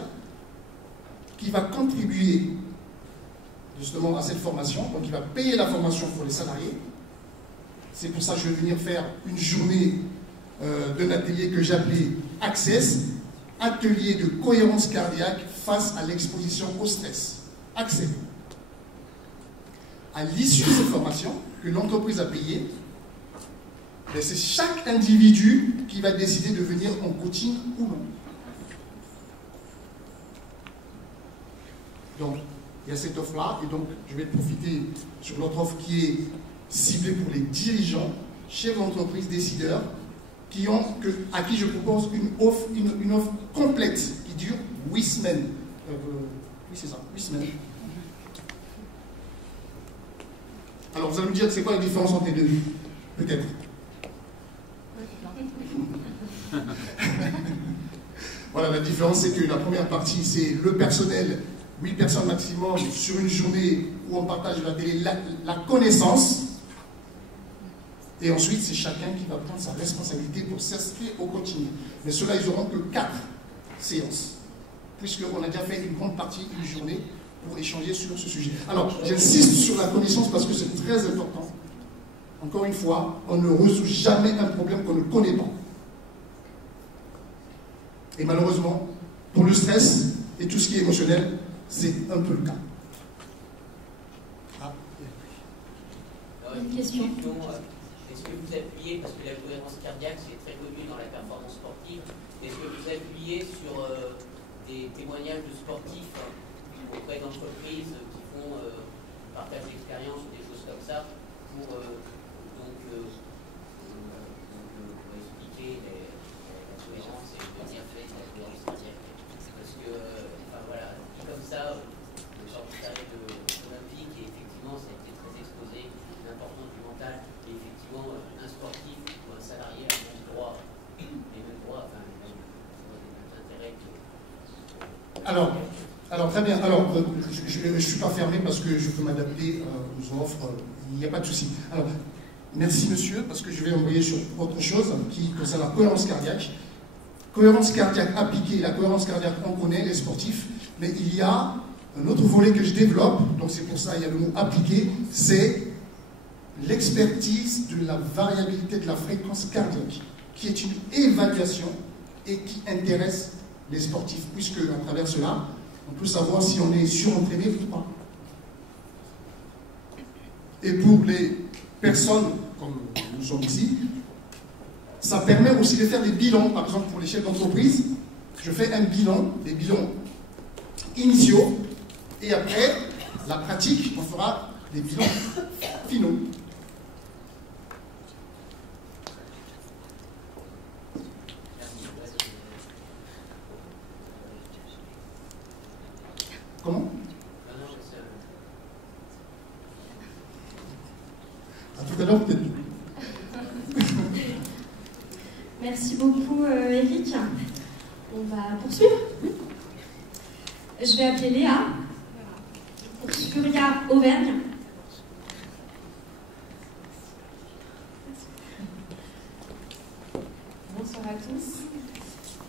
qui va contribuer justement à cette formation, donc il va payer la formation pour les salariés. C'est pour ça que je vais venir faire une journée d'un atelier que j'appelais Access, atelier de cohérence cardiaque face à l'exposition au stress. Accès. à l'issue de cette formation que l'entreprise a payée, c'est chaque individu qui va décider de venir en coaching ou non. Donc, il y a cette offre-là, et donc je vais profiter sur l'autre offre qui est ciblée pour les dirigeants, chefs d'entreprise, décideurs, à qui je propose une offre complète qui dure 8 semaines. Oui, c'est ça, 8 semaines. Alors, vous allez me dire, c'est quoi la différence entre les deux? Peut-être. Voilà, la différence, c'est que la première partie, c'est le personnel, 8 personnes maximum sur une journée où on partage la connaissance. Et ensuite, c'est chacun qui va prendre sa responsabilité pour s'inscrire au coaching. Mais ceux-là, ils n'auront que 4 séances, puisqu'on a déjà fait une grande partie, une journée, pour échanger sur ce sujet. Alors, j'insiste sur la connaissance parce que c'est très important. Encore une fois, on ne résout jamais un problème qu'on ne connaît pas. Et malheureusement, pour le stress et tout ce qui est émotionnel, c'est un peu le cas. Ah. Une question. Est-ce que vous appuyez, parce que la cohérence cardiaque c'est très connu dans la performance sportive, est-ce que vous appuyez sur des témoignages de sportifs auprès d'entreprises qui font partage d'expérience ou des choses comme ça pour expliquer la cohérence et le bienfait de la cohérence cardiaque? Parce que, enfin voilà, comme ça, le sportif olympique, et effectivement, ça a été très exposé, l'importance du mental, et effectivement, un sportif ou un salarié a les mêmes droits, enfin, les mêmes intérêts que. Alors, très bien. Alors, je ne suis pas fermé parce que je peux m'adapter aux offres. Il n'y a pas de souci. Alors, merci monsieur, parce que je vais envoyer sur autre chose qui concerne la cohérence cardiaque. Cohérence cardiaque appliquée, la cohérence cardiaque, on connaît, les sportifs, mais il y a un autre volet que je développe, donc c'est pour ça il y a le mot appliqué, c'est l'expertise de la variabilité de la fréquence cardiaque, qui est une évaluation et qui intéresse les sportifs, puisque à travers cela, on peut savoir si on est surentraîné ou pas. Et pour les personnes comme nous sommes ici, ça permet aussi de faire des bilans. Par exemple, pour les chefs d'entreprise, je fais un bilan, des bilans initiaux, et après, la pratique, on fera des bilans finaux. Comment? À tout à l'heure, peut-être. Merci beaucoup, Eric. On va poursuivre. Je vais appeler Léa pour Furia Auvergne. Bonsoir à tous.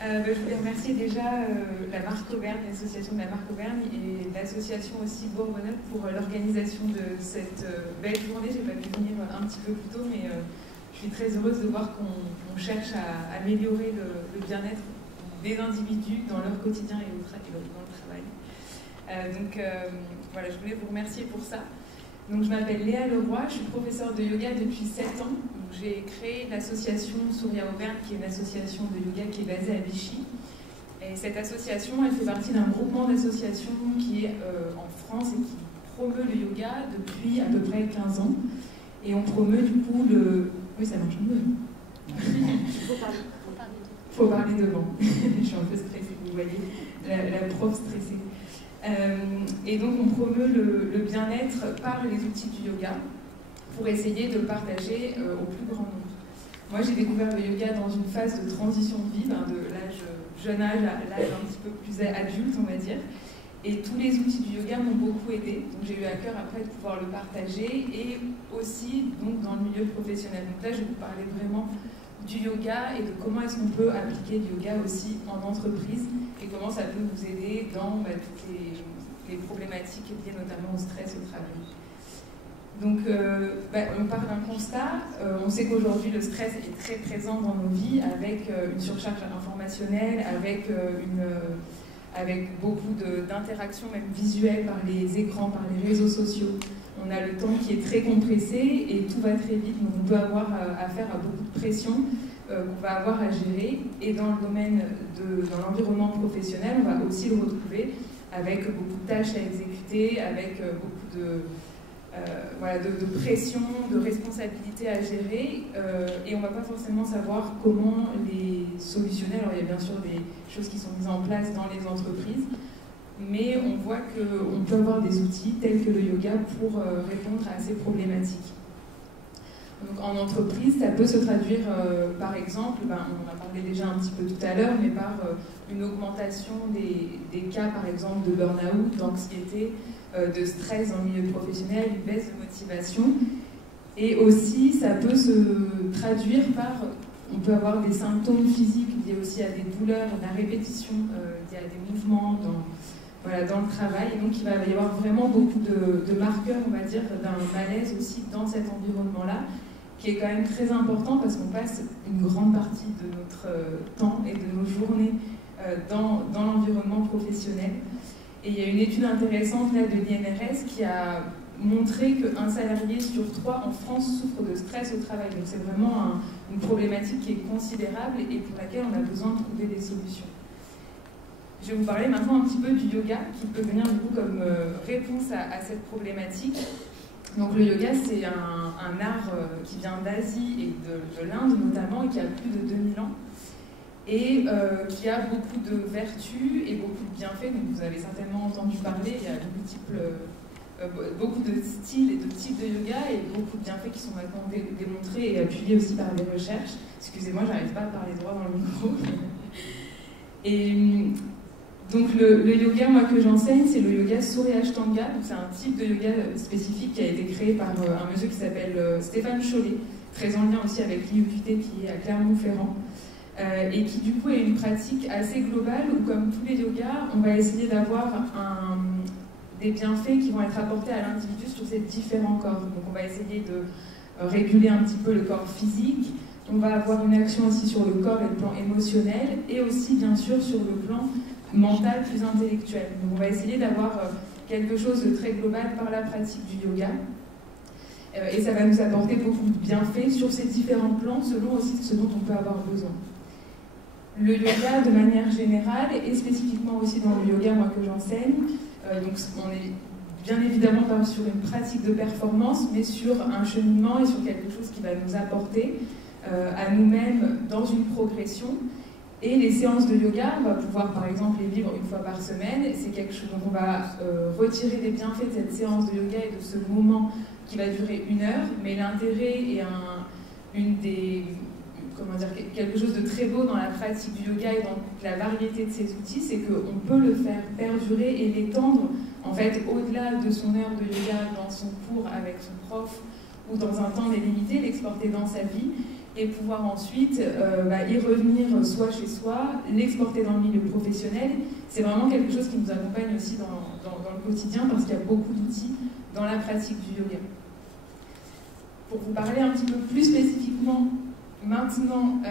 Je voulais remercier déjà la marque Auvergne, l'association de la marque Auvergne et l'association aussi Bourbonneuil pour l'organisation de cette belle journée. J'ai pas pu venir un petit peu plus tôt, mais je suis très heureuse de voir qu'on cherche à améliorer le bien-être des individus dans leur quotidien et dans le travail. Voilà, je voulais vous remercier pour ça. Donc, je m'appelle Léa Leroy, je suis professeure de yoga depuis 7 ans. J'ai créé l'association Surya Auvergne, qui est une association de yoga qui est basée à Vichy. Et cette association, elle fait partie d'un groupement d'associations qui est en France et qui promeut le yoga depuis à peu près 15 ans. Et on promeut du coup le... Oui, ça marche mieux. Faut parler devant. Je suis un peu stressée, vous voyez, la prof stressée. Et donc on promeut le bien-être par les outils du yoga pour essayer de le partager au plus grand nombre. Moi j'ai découvert le yoga dans une phase de transition de vie, de l'âge jeune âge à l'âge un petit peu plus adulte on va dire. Et tous les outils du yoga m'ont beaucoup aidé. Donc j'ai eu à cœur après de pouvoir le partager et aussi donc, dans le milieu professionnel. Donc là je vais vous parler vraiment du yoga et de comment est-ce qu'on peut appliquer le yoga aussi en entreprise et comment ça peut vous aider dans toutes les problématiques liées notamment au stress au travail. Donc on part d'un constat, on sait qu'aujourd'hui le stress est très présent dans nos vies avec une surcharge informationnelle, avec beaucoup d'interactions même visuelles par les écrans, par les réseaux sociaux. on a le temps qui est très compressé et tout va très vite, donc on peut avoir affaire à beaucoup de pression qu'on va avoir à gérer. Et dans le domaine dans l'environnement professionnel, on va aussi le retrouver avec beaucoup de tâches à exécuter, avec beaucoup de pression, de responsabilités à gérer, et on ne va pas forcément savoir comment les solutionner. Alors il y a bien sûr des choses qui sont mises en place dans les entreprises, mais on voit qu'on peut avoir des outils tels que le yoga pour répondre à ces problématiques. Donc, en entreprise, ça peut se traduire par exemple, on en a parlé déjà un petit peu tout à l'heure, mais par une augmentation des cas par exemple de burn-out, d'anxiété, de stress dans le milieu professionnel, une baisse de motivation. Et aussi, ça peut se traduire par, on peut avoir des symptômes physiques liés aussi à des douleurs, à la répétition, liés à des mouvements dans le travail. Et donc il va y avoir vraiment beaucoup de marqueurs, on va dire, d'un malaise aussi dans cet environnement-là, qui est quand même très important parce qu'on passe une grande partie de notre temps et de nos journées dans l'environnement professionnel. Et il y a une étude intéressante là, de l'INRS qui a montré qu'un salarié sur 3 en France souffre de stress au travail. Donc c'est vraiment une problématique qui est considérable et pour laquelle on a besoin de trouver des solutions. Je vais vous parler maintenant un petit peu du yoga qui peut venir du coup comme réponse à cette problématique. Donc le yoga, c'est un art qui vient d'Asie et de l'Inde notamment, et qui a plus de 2000 ans, et qui a beaucoup de vertus et beaucoup de bienfaits. Donc vous avez certainement entendu parler, il y a beaucoup de styles et de types de yoga, et beaucoup de bienfaits qui sont maintenant démontrés et appuyés aussi par des recherches. Excusez-moi, j'arrive pas à parler droit dans le micro. Et donc le yoga, moi, que j'enseigne, c'est le yoga Surya Ashtanga. C'est un type de yoga spécifique qui a été créé par un monsieur qui s'appelle Stéphane Chollet, très en lien aussi avec l'IUQT qui est à Clermont-Ferrand, et qui du coup est une pratique assez globale où, comme tous les yogas, on va essayer d'avoir des bienfaits qui vont être apportés à l'individu sur ses différents corps. Donc on va essayer de réguler un petit peu le corps physique, on va avoir une action aussi sur le corps et le plan émotionnel, et aussi bien sûr sur le plan mental plus intellectuel. Donc on va essayer d'avoir quelque chose de très global par la pratique du yoga, et ça va nous apporter beaucoup de bienfaits sur ces différents plans selon aussi ce dont on peut avoir besoin. Le yoga de manière générale, et spécifiquement aussi dans le yoga moi que j'enseigne, donc on est bien évidemment pas sur une pratique de performance, mais sur un cheminement et sur quelque chose qui va nous apporter à nous-mêmes dans une progression. Et les séances de yoga, on va pouvoir par exemple les vivre une fois par semaine. C'est quelque chose dont on va retirer des bienfaits de cette séance de yoga et de ce moment qui va durer 1 heure. Mais l'intérêt et quelque chose de très beau dans la pratique du yoga et dans la variété de ces outils, c'est qu'on peut le faire perdurer et l'étendre en fait au-delà de son heure de yoga dans son cours avec son prof ou dans un temps délimité, l'exporter dans sa vie et pouvoir ensuite y revenir soit chez soi, l'exporter dans le milieu professionnel. C'est vraiment quelque chose qui nous accompagne aussi dans le quotidien parce qu'il y a beaucoup d'outils dans la pratique du yoga. Pour vous parler un petit peu plus spécifiquement maintenant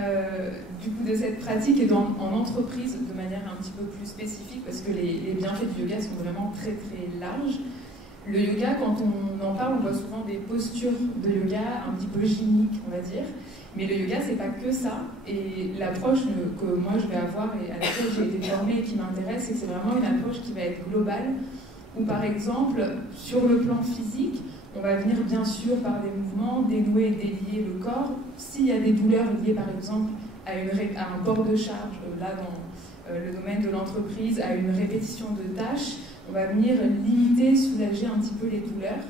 du coup de cette pratique et en entreprise de manière un petit peu plus spécifique parce que les bienfaits du yoga sont vraiment très très larges. Le yoga, quand on en parle, on voit souvent des postures de yoga un petit peu gymniques, on va dire. Mais le yoga, c'est pas que ça. Et l'approche que moi je vais avoir et à laquelle j'ai été formée et qui m'intéresse, c'est que c'est vraiment une approche qui va être globale. Où par exemple, sur le plan physique, on va venir bien sûr par des mouvements dénouer et délier le corps. S'il y a des douleurs liées par exemple à un port de charge, là dans le domaine de l'entreprise, à une répétition de tâches, on va venir limiter, soulager un petit peu les douleurs.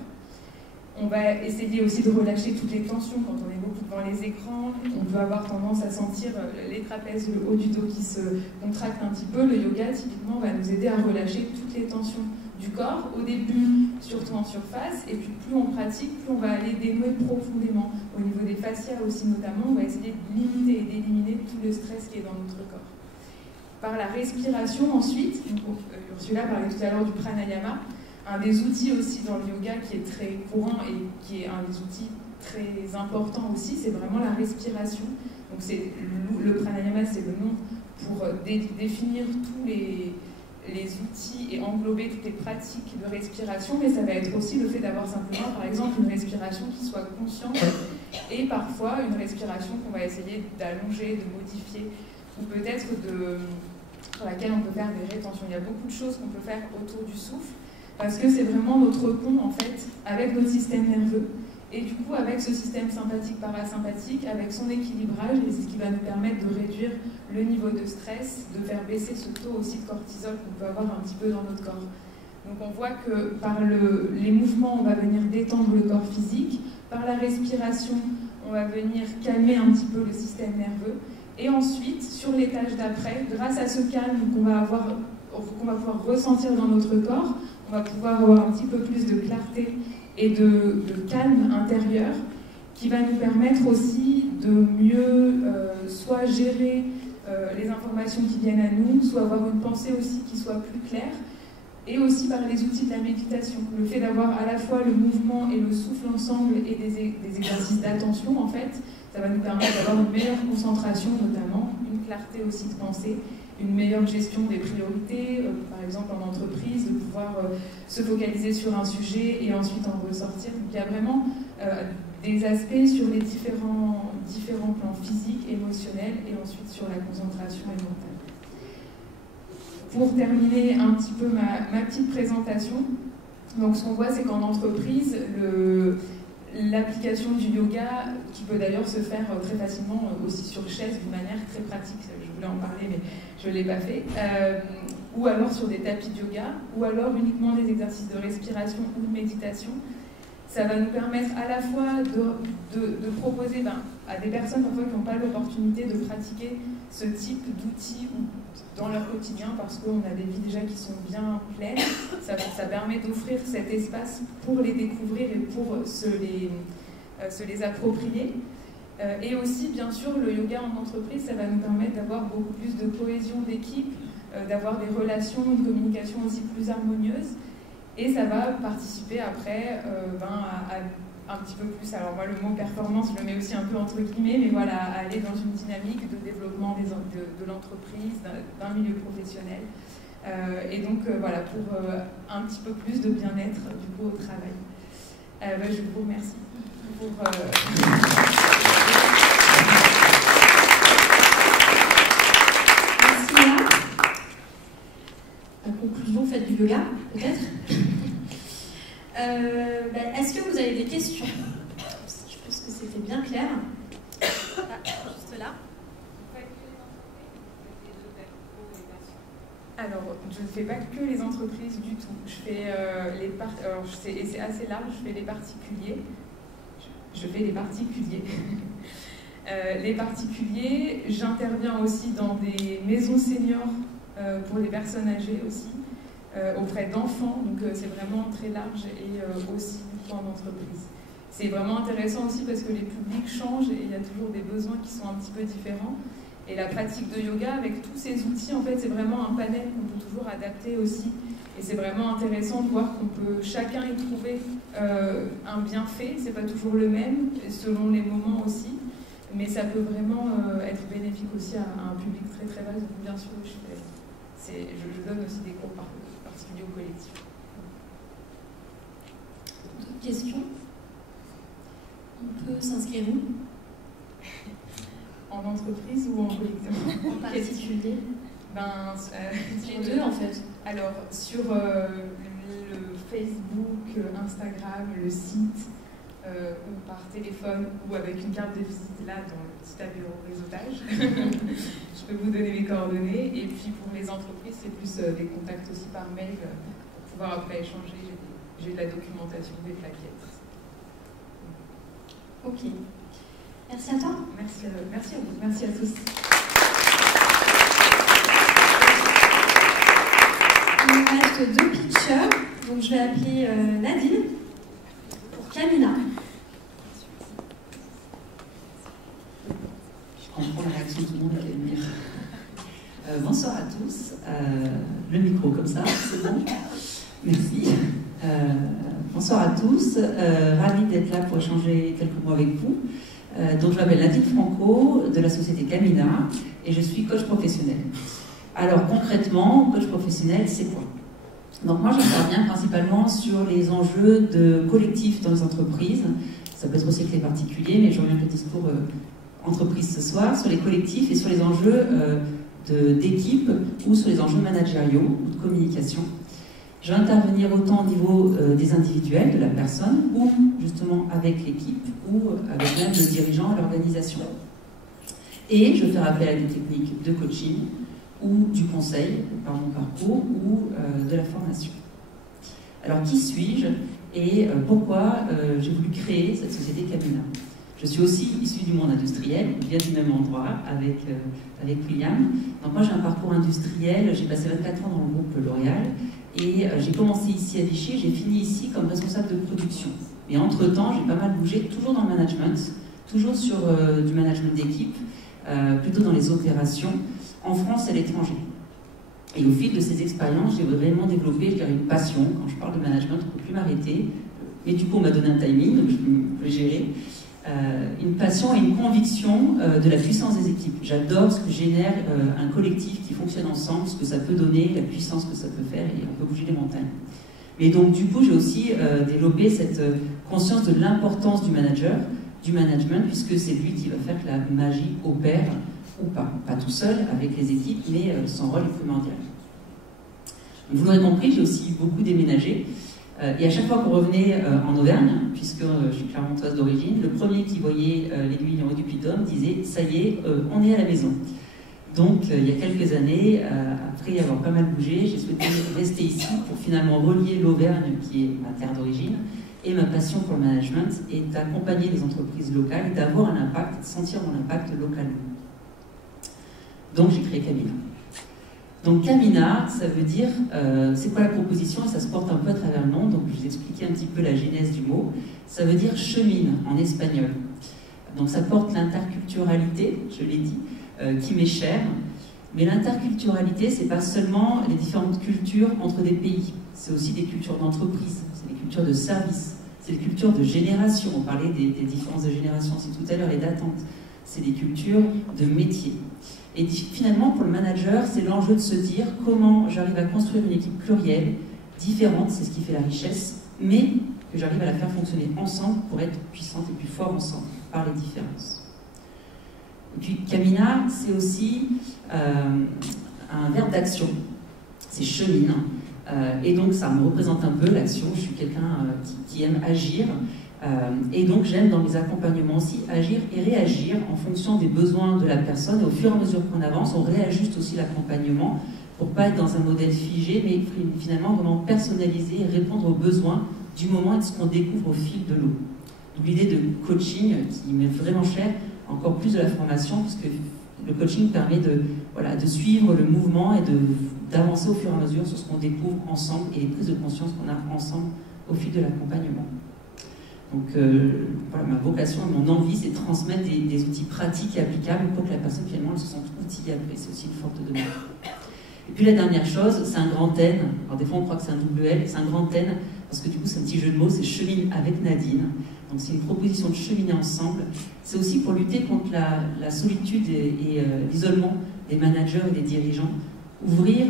On va essayer aussi de relâcher toutes les tensions quand on est beaucoup devant les écrans. On peut avoir tendance à sentir les trapèzes, le haut du dos qui se contractent un petit peu. Le yoga, typiquement, va nous aider à relâcher toutes les tensions du corps, au début surtout en surface, et puis plus on pratique, plus on va aller dénouer profondément. Au niveau des fascias aussi notamment, on va essayer de limiter et d'éliminer tout le stress qui est dans notre corps. Par la respiration ensuite, Ursula parlait tout à l'heure du pranayama, un des outils aussi dans le yoga qui est très courant et qui est un des outils très importants aussi, c'est vraiment la respiration. Donc le pranayama, c'est le nom pour définir tous les outils et englober toutes les pratiques de respiration, mais ça va être aussi le fait d'avoir simplement, par exemple, une respiration qui soit consciente et parfois une respiration qu'on va essayer d'allonger, de modifier, ou peut-être sur laquelle on peut faire des rétentions. Il y a beaucoup de choses qu'on peut faire autour du souffle, parce que c'est vraiment notre pont, en fait, avec notre système nerveux. Et du coup, avec ce système sympathique-parasympathique, avec son équilibrage, et c'est ce qui va nous permettre de réduire le niveau de stress, de faire baisser ce taux aussi de cortisol qu'on peut avoir un petit peu dans notre corps. Donc on voit que par les mouvements, on va venir détendre le corps physique, par la respiration, on va venir calmer un petit peu le système nerveux, et ensuite, sur l'étage d'après, grâce à ce calme qu'on va pouvoir ressentir dans notre corps, on va pouvoir avoir un petit peu plus de clarté et de calme intérieur qui va nous permettre aussi de mieux soit gérer les informations qui viennent à nous, soit avoir une pensée aussi qui soit plus claire, et aussi par les outils de la méditation. Le fait d'avoir à la fois le mouvement et le souffle ensemble et des exercices d'attention, en fait, ça va nous permettre d'avoir une meilleure concentration notamment, une clarté aussi de pensée, une meilleure gestion des priorités, par exemple en entreprise, de pouvoir se focaliser sur un sujet et ensuite en ressortir. Donc il y a vraiment des aspects sur les différents plans physiques, émotionnels et ensuite sur la concentration et mentale. Pour terminer un petit peu ma petite présentation, donc ce qu'on voit c'est qu'en entreprise, l'application du yoga, qui peut d'ailleurs se faire très facilement aussi sur chaise d'une manière très pratique, je voulais en parler mais je ne l'ai pas fait, ou alors sur des tapis de yoga, ou alors uniquement des exercices de respiration ou de méditation, ça va nous permettre à la fois de proposer à des personnes parfois qui n'ont pas l'opportunité de pratiquer ce type d'outils dans leur quotidien parce qu'on a des vies déjà qui sont bien pleines, ça permet d'offrir cet espace pour les découvrir et pour se les approprier. Et aussi, bien sûr, le yoga en entreprise, ça va nous permettre d'avoir beaucoup plus de cohésion d'équipe, d'avoir des relations, une communication aussi plus harmonieuse. Et ça va participer après à un petit peu plus, alors moi le mot performance, je le mets aussi un peu entre guillemets, mais voilà, à aller dans une dynamique de développement de l'entreprise, d'un milieu professionnel. Et donc voilà, pour un petit peu plus de bien-être du coup au travail. Je vous remercie pour... Merci Léa. En conclusion, faites du yoga, peut-être. Est-ce que vous avez des questions? Je pense que c'était bien clair. Juste là. Alors, je ne fais pas que les entreprises du tout. Je fais et c'est assez large, je fais les particuliers. Je fais les particuliers. Les particuliers, j'interviens aussi dans des maisons seniors pour les personnes âgées aussi. Auprès d'enfants, donc c'est vraiment très large et aussi en entreprise. C'est vraiment intéressant aussi parce que les publics changent et il y a toujours des besoins qui sont un petit peu différents. Et la pratique de yoga avec tous ces outils, en fait, c'est vraiment un panel qu'on peut toujours adapter aussi. Et c'est vraiment intéressant de voir qu'on peut chacun y trouver un bienfait. C'est pas toujours le même, selon les moments aussi, mais ça peut vraiment être bénéfique aussi à un public très très vaste. Donc bien sûr, je donne aussi des cours particuliers au collectif. D'autres questions? On peut s'inscrire où? En entreprise ou en collectif? En particulier? Les deux en fait. Alors sur le Facebook, Instagram, le site, ou par téléphone, ou avec une carte de visite là dans le petit tableau réseautage. Je peux vous donner mes coordonnées. Et puis pour les entreprises, c'est plus des contacts aussi par mail pour pouvoir après échanger. J'ai de la documentation, des plaquettes. Ok. Merci à toi. Merci à vous. Merci à tous. Il nous reste 2 pitchers. Donc je vais appeler Nadine pour Camina. Je comprends la réaction de tout le monde à venir. Bonsoir à tous. Le micro comme ça, c'est bon. Merci. Bonsoir à tous. Ravie d'être là pour échanger quelques mots avec vous. Donc je m'appelle Nadine Franco de la société Camina et je suis coach professionnel. Alors concrètement, coach professionnel, c'est quoi? Donc moi j'interviens principalement sur les enjeux de collectifs dans les entreprises. Ça peut être aussi avec les particuliers, mais je reviens avec le discours entreprise ce soir, sur les collectifs et sur les enjeux d'équipe ou sur les enjeux managériaux ou de communication. Je vais intervenir autant au niveau des individuels, de la personne, ou justement avec l'équipe, ou avec même le dirigeant et l'organisation. Et je vais faire appel à des techniques de coaching, ou du conseil, par mon parcours, ou de la formation. Alors, qui suis-je et pourquoi j'ai voulu créer cette société Camina? Je suis aussi issue du monde industriel, je viens du même endroit avec William. Donc moi j'ai un parcours industriel, j'ai passé 24 ans dans le groupe L'Oréal, et j'ai commencé ici à Vichy, j'ai fini ici comme responsable de production. Mais entre-temps, j'ai pas mal bougé, toujours dans le management, toujours sur du management d'équipe, plutôt dans les opérations, en France et à l'étranger. Et au fil de ces expériences, j'ai vraiment développé, je dirais, une passion. Quand je parle de management, on ne peut plus m'arrêter. Mais du coup, on m'a donné un timing, donc je peux gérer. Une passion et une conviction de la puissance des équipes. J'adore ce que génère un collectif qui fonctionne ensemble, ce que ça peut donner, la puissance que ça peut faire, et on peut bouger les montagnes. Mais donc, du coup, j'ai aussi développé cette conscience de l'importance du manager, du management, puisque c'est lui qui va faire que la magie opère ou pas. Pas tout seul, avec les équipes, mais son rôle est primordial. Vous l'aurez compris, j'ai aussi beaucoup déménagé. Et à chaque fois qu'on revenait en Auvergne, puisque je suis clermontoise d'origine, le premier qui voyait l'aiguille en haut du Puy-de-Dôme disait « ça y est, on est à la maison ». Donc, il y a quelques années, après y avoir pas mal bougé, j'ai souhaité rester ici pour finalement relier l'Auvergne, qui est ma terre d'origine, et ma passion pour le management, et d'accompagner les entreprises locales, et d'avoir un impact, de sentir mon impact localement. Donc, j'ai créé Camina. Donc Camina, ça veut dire, c'est quoi la proposition? Et ça se porte un peu à travers le nom, donc je vais expliquer un petit peu la genèse du mot. Ça veut dire chemine en espagnol. Donc ça porte l'interculturalité, je l'ai dit, qui m'est chère. Mais l'interculturalité, c'est pas seulement les différentes cultures entre des pays, c'est aussi des cultures d'entreprise, c'est des cultures de service, c'est des cultures de génération. On parlait des différences de génération aussi tout à l'heure et d'attente. C'est des cultures de métier. Et finalement, pour le manager, c'est l'enjeu de se dire comment j'arrive à construire une équipe plurielle, différente, c'est ce qui fait la richesse, mais que j'arrive à la faire fonctionner ensemble pour être puissante et plus fort ensemble, par les différences. Et puis, Camina, c'est aussi un verbe d'action. C'est chemine. Et donc, ça me représente un peu l'action. Je suis quelqu'un qui aime agir. Et donc j'aime dans mes accompagnements aussi agir et réagir en fonction des besoins de la personne. Et au fur et à mesure qu'on avance, on réajuste aussi l'accompagnement pour pas être dans un modèle figé, mais finalement vraiment personnaliser et répondre aux besoins du moment et de ce qu'on découvre au fil de l'eau. Donc l'idée de coaching qui m'est vraiment chère, encore plus de la formation, puisque le coaching permet de suivre le mouvement et d'avancer au fur et à mesure sur ce qu'on découvre ensemble et les prises de conscience qu'on a ensemble au fil de l'accompagnement. Donc voilà, ma vocation, mon envie, c'est de transmettre des outils pratiques et applicables pour que la personne finalement se sente outillée après. C'est aussi une forte demande. Et puis la dernière chose, c'est un grand N. Alors des fois on croit que c'est un double L, c'est un grand N parce que du coup c'est un petit jeu de mots, c'est chemine avec Nadine. Donc c'est une proposition de cheminer ensemble. C'est aussi pour lutter contre la solitude et l'isolement des managers et des dirigeants. Ouvrir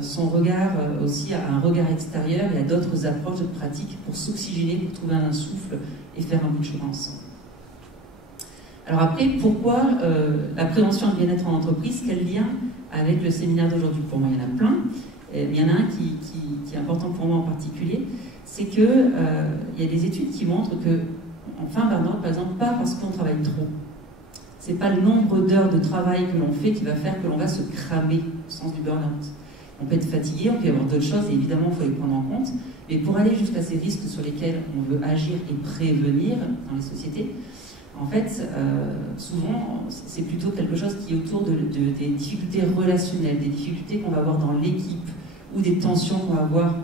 son regard aussi à un regard extérieur et à d'autres approches, d'autres pratiques pour s'oxygéner, pour trouver un souffle et faire un bout de chemin ensemble. Alors après, pourquoi la prévention et le bien-être en entreprise? Quel lien avec le séminaire d'aujourd'hui? Pour moi, il y en a plein. Mais il y en a un qui est important pour moi en particulier, c'est qu'il y a des études qui montrent que, en fin burn-out, par exemple, pas parce qu'on travaille trop. C'est pas le nombre d'heures de travail que l'on fait qui va faire que l'on va se cramer au sens du burn-out. On peut être fatigué, on peut y avoir d'autres choses, et évidemment, il faut les prendre en compte. Mais pour aller jusqu'à ces risques sur lesquels on veut agir et prévenir dans les sociétés, en fait, souvent, c'est plutôt quelque chose qui est autour des difficultés relationnelles, des difficultés qu'on va avoir dans l'équipe, ou des tensions qu'on va avoir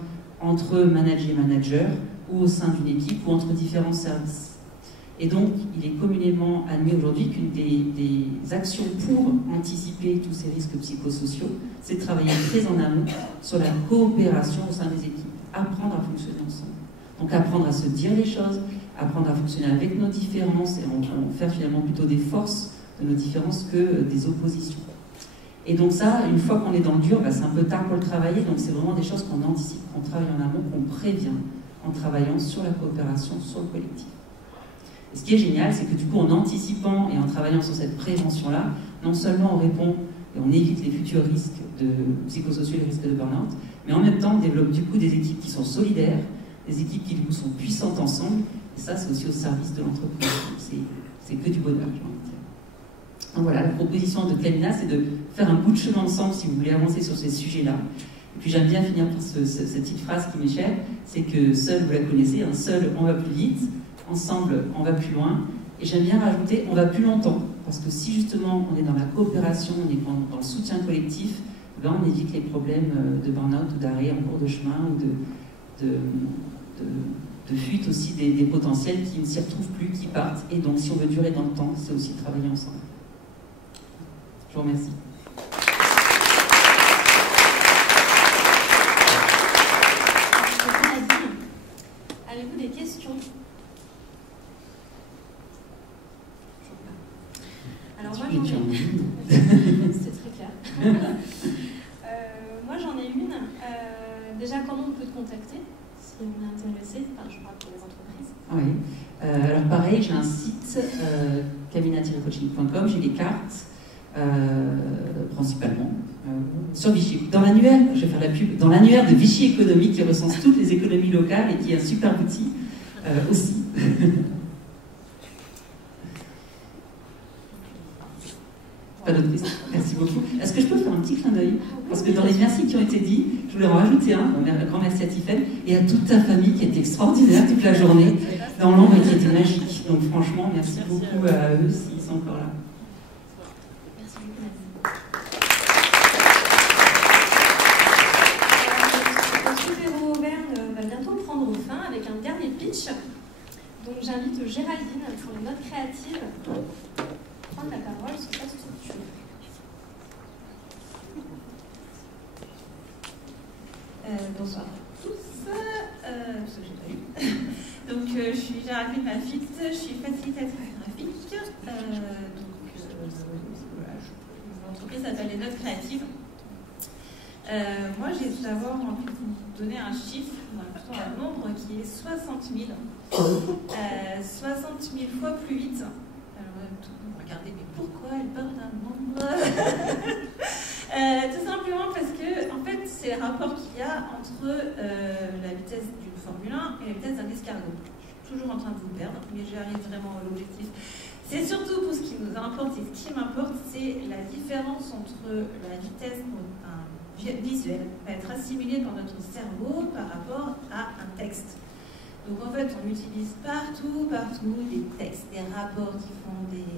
entre manager et manager, ou au sein d'une équipe, ou entre différents services. Et donc, il est communément admis aujourd'hui qu'une des actions pour anticiper tous ces risques psychosociaux, c'est de travailler très en amont sur la coopération au sein des équipes, apprendre à fonctionner ensemble. Donc apprendre à se dire les choses, apprendre à fonctionner avec nos différences et en faire finalement plutôt des forces de nos différences que des oppositions. Et donc ça, une fois qu'on est dans le dur, c'est un peu tard pour le travailler, donc c'est vraiment des choses qu'on anticipe, qu'on travaille en amont, qu'on prévient en travaillant sur la coopération, sur le collectif. Et ce qui est génial, c'est que du coup, en anticipant et en travaillant sur cette prévention-là, non seulement on répond et on évite les futurs risques psychosociaux, les risques de burn-out, mais en même temps, on développe du coup des équipes qui sont solidaires, des équipes qui du coup sont puissantes ensemble, et ça, c'est aussi au service de l'entreprise. C'est que du bonheur, j'ai envie de dire. Donc voilà, la proposition de Camina, c'est de faire un bout de chemin ensemble si vous voulez avancer sur ces sujets-là. Et puis j'aime bien finir par cette petite phrase qui m'est chère, c'est que seul, vous la connaissez, seul on va plus vite, ensemble on va plus loin, et j'aime bien rajouter on va plus longtemps, parce que si justement on est dans la coopération, on est dans le soutien collectif, ben on évite les problèmes de burn-out ou d'arrêt en cours de chemin ou de fuite aussi des potentiels qui ne s'y retrouvent plus, qui partent, et donc si on veut durer dans le temps, c'est aussi de travailler ensemble. Je vous remercie. Avez-vous des questions? Alors moi j'en ai une. C'est très clair. Moi j'en ai une. Déjà, comment on peut te contacter si on est intéressé? Enfin, je parle pour les entreprises. Oui. Alors pareil, j'ai un site, camina-coaching.com, j'ai des cartes. Principalement sur Vichy. Dans l'annuaire, je vais faire la pub, dans l'annuaire de Vichy Économie qui recense toutes les économies locales et qui est un super outil aussi. Pas d'autres questions. Merci beaucoup. Est-ce que je peux faire un petit clin d'œil? Parce que dans les merci qui ont été dits, je voulais en rajouter un. Un grand merci à Tiffaine et à toute ta famille qui était extraordinaire toute la journée dans l'ombre et qui était magique. Donc franchement, merci beaucoup à eux s'ils sont encore là. Donc j'invite Géraldine pour les notes créatives à prendre la parole sur sa structure. Bonsoir à tous, parce que j'ai pas eu. Donc je suis Géraldine Lafitte, je suis facilitatrice graphique. L'entreprise s'appelle les notes créatives. Moi j'ai d'abord envie de vous donner un chiffre, plutôt un nombre qui est 60 000. 60 000 fois plus vite. Alors, regardez, mais pourquoi elle parle d'un nombre? Tout simplement parce que, en fait, c'est le rapport qu'il y a entre la vitesse d'une Formule 1 et la vitesse d'un escargot. Je suis toujours en train de vous perdre, mais j'arrive vraiment à l'objectif. C'est surtout pour ce qui nous importe, et ce qui m'importe, c'est la différence entre la vitesse visuelle va être assimilée par notre cerveau par rapport à un texte. Donc en fait, on utilise partout des textes, des rapports qui font des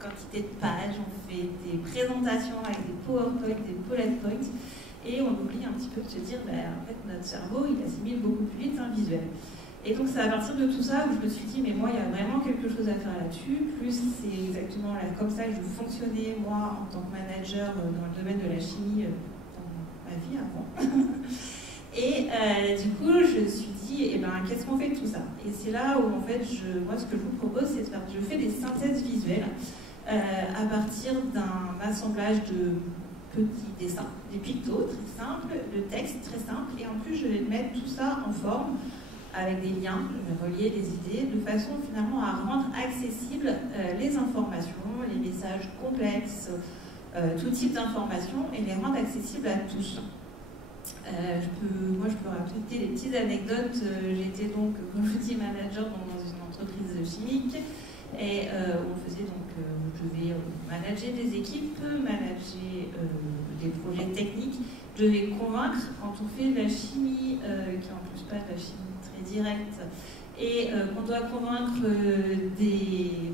quantités de pages, on fait des présentations avec des PowerPoint, des bullet points, et on oublie un petit peu de se dire, en fait, notre cerveau, il assimile beaucoup plus vite un visuel. Et donc c'est à partir de tout ça où je me suis dit, mais moi, il y a vraiment quelque chose à faire là-dessus, plus c'est exactement comme ça que je fonctionnais, moi, en tant que manager dans le domaine de la chimie, dans ma vie avant. Et du coup, je me suis dit, qu'est-ce qu'on fait de tout ça? Et c'est là où, en fait, moi, ce que je vous propose, c'est de faire, je fais des synthèses visuelles à partir d'un assemblage de petits dessins, des pictos très simples, de textes très simples, et en plus, je vais mettre tout ça en forme, avec des liens, je vais relier les idées, de façon finalement à rendre accessibles les informations, les messages complexes, tout type d'informations, et les rendre accessibles à tous. Moi, je peux raconter des petites anecdotes. J'étais donc, comme je vous dis, manager dans une entreprise chimique et on faisait donc, je devais manager des équipes, manager des projets techniques. Je devais convaincre, quand on fait de la chimie, qui en plus pas de la chimie très directe, et qu'on doit convaincre des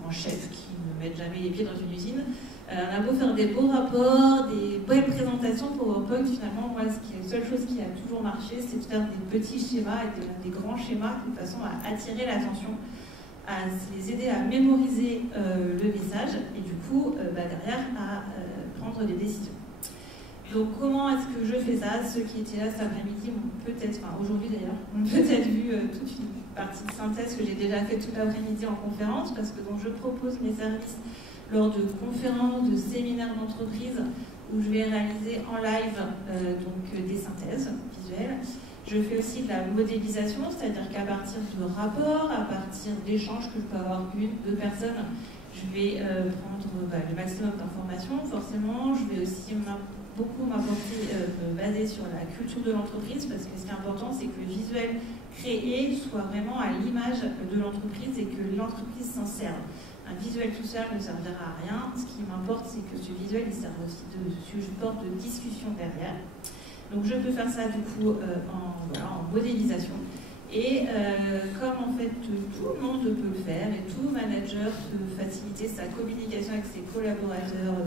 grands chefs qui ne mettent jamais les pieds dans une usine. On a beau faire des beaux rapports, des belles présentations PowerPoint, finalement, moi, la seule chose qui a toujours marché, c'est de faire des petits schémas et des grands schémas de façon à attirer l'attention, à les aider à mémoriser le message et du coup, derrière, à prendre des décisions. Donc, comment est-ce que je fais ça? Ceux qui étaient là cet après-midi ont peut-être, aujourd'hui d'ailleurs, ont peut-être vu toute une partie de synthèse que j'ai déjà fait tout l'après-midi en conférence, parce que donc, je propose mes services lors de conférences, de séminaires d'entreprise, où je vais réaliser en live donc, des synthèses visuelles. Je fais aussi de la modélisation, c'est-à-dire qu'à partir de rapports, à partir d'échanges que je peux avoir une, deux personnes, je vais prendre le maximum d'informations, forcément. Je vais aussi beaucoup m'apporter, basé sur la culture de l'entreprise, parce que ce qui est important, c'est que le visuel créé soit vraiment à l'image de l'entreprise et que l'entreprise s'en serve. Un visuel tout seul ne servira à rien. Ce qui m'importe, c'est que ce visuel, il sert aussi de support de discussion derrière. Donc je peux faire ça du coup en modélisation. Et comme en fait tout le monde peut le faire et tout manager peut faciliter sa communication avec ses collaborateurs,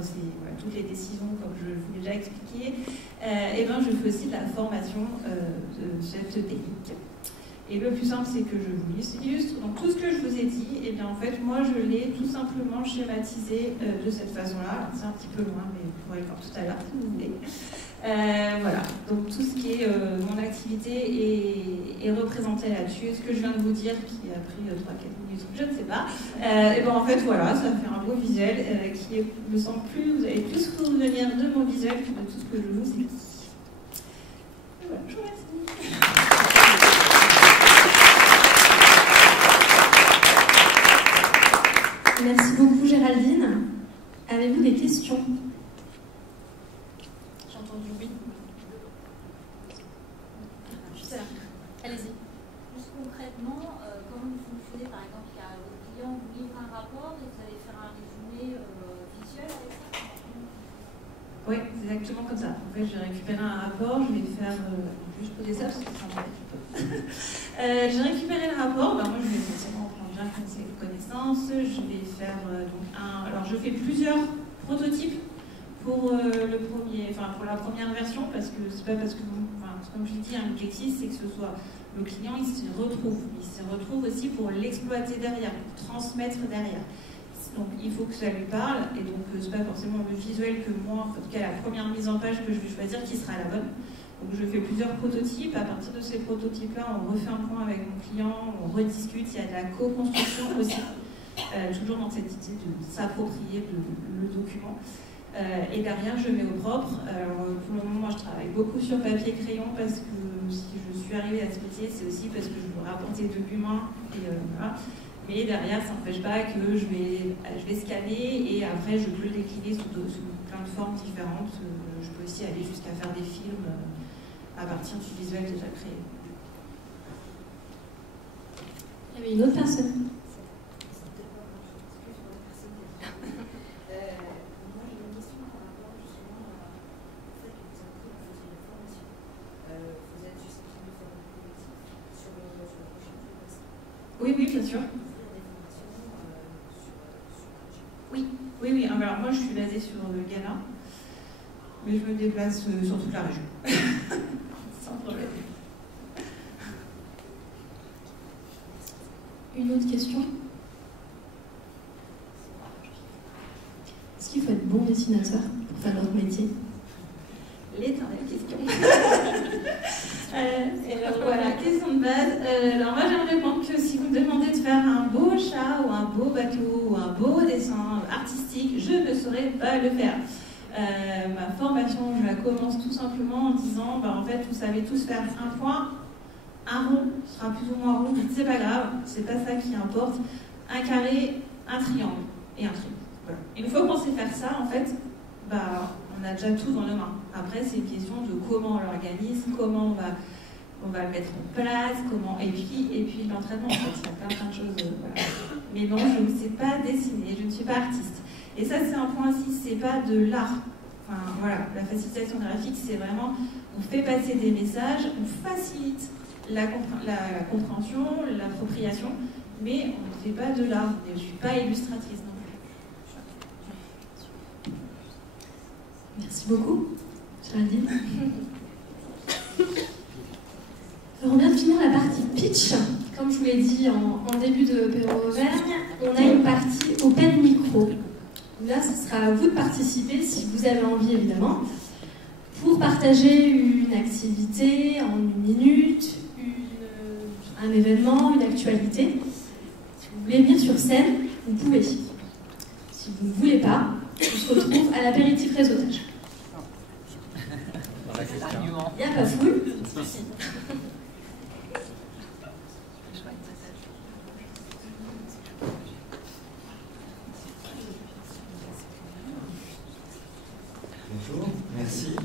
toutes les décisions comme je vous l'ai déjà expliqué, et ben je fais aussi de la formation de cette technique. Et le plus simple, c'est que je vous illustre. Donc tout ce que je vous ai dit, et bien en fait moi je l'ai tout simplement schématisé de cette façon-là. C'est un petit peu loin, mais vous pourrez le voir tout à l'heure si vous voulez. Voilà, donc tout ce qui est mon activité est représenté là-dessus. Ce que je viens de vous dire, qui a pris 3-4 minutes, je ne sais pas, et ben en fait voilà, ça fait un beau visuel qui me semble plus, vous allez plus vous souvenir de mon visuel que de tout ce que je vous ai dit. Et voilà, je vous remercie. Merci beaucoup Géraldine. Avez-vous des questions? J'ai entendu oui. Juste là. Allez-y. Juste concrètement, comment vous fonctionnez? Par exemple, il y a votre client vous livre un rapport et vous allez faire un résumé visuel avec ça? Oui, c'est exactement comme ça. En fait, je vais récupérer un rapport, je vais faire... je peux dire ça parce que c'est un peu... J'ai récupéré le rapport, moi je vais forcément prendre bien connaissance, je vais faire donc un... Alors je fais plusieurs prototypes pour le premier, enfin pour la première version, parce que c'est pas parce que comme je dis, l'objectif c'est que ce soit le client, il se retrouve aussi pour l'exploiter derrière, pour transmettre derrière. Donc il faut que ça lui parle, et donc c'est pas forcément le visuel que moi, en tout cas la première mise en page que je vais choisir qui sera la bonne. Donc je fais plusieurs prototypes, à partir de ces prototypes-là, on refait un point avec mon client, on rediscute, il y a de la co-construction aussi, toujours dans cette idée de s'approprier le document. Et derrière, je mets au propre. Pour le moment, moi, je travaille beaucoup sur papier crayon parce que si je suis arrivée à ce métier, c'est aussi parce que je veux rapporter de l'humain. Voilà. Mais derrière, ça n'empêche pas que je vais scanner et après, je peux le décliner sous plein de formes différentes. Je peux aussi aller jusqu'à faire des films à partir du visuel déjà créé. Il y avait une autre personne. Oui, oui, bien sûr. Oui. Alors moi, je suis basée sur le Ghana, mais je me déplace sur toute la région. Sans problème. Une autre question? Est-ce qu'il faut être bon dessinateur pour faire notre métier? L'éternelle question. Alors voilà, question de base. Alors moi j'aimerais répondre que si vous me demandez de faire un beau chat ou un beau bateau ou un beau dessin artistique, je ne saurais pas le faire. Ma formation, je la commence tout simplement en disant, en fait vous savez tous faire un point, un rond, ce sera plus ou moins rond, c'est pas grave, c'est pas ça qui importe, un carré, un triangle et un triangle. Voilà. Une fois qu'on sait faire ça, en fait, on a déjà tout dans nos mains. Après, c'est une question de comment on l'organise, comment on va le mettre en place, et puis l'entraînement, en fait, il y a plein de choses. Voilà. Mais non, je ne sais pas dessiner, je ne suis pas artiste. Et ça, c'est un point aussi, c'est pas de l'art. Enfin, voilà, la facilitation graphique, c'est vraiment, on fait passer des messages, on facilite la compréhension, l'appropriation, mais on ne fait pas de l'art. Je ne suis pas illustratrice non plus. Merci beaucoup, Géraldine. Alors on vient de finir la partie pitch. Comme je vous l'ai dit en début de Péro Auvergne, on a une partie open micro. Là, ce sera à vous de participer, si vous avez envie évidemment, pour partager une activité en 1 minute, un événement, une actualité. Si vous voulez venir sur scène, vous pouvez. Il Si vous ne voulez pas, on se retrouve à l'apéritif réseautage. Il n'y a pas foule. Bonjour, merci.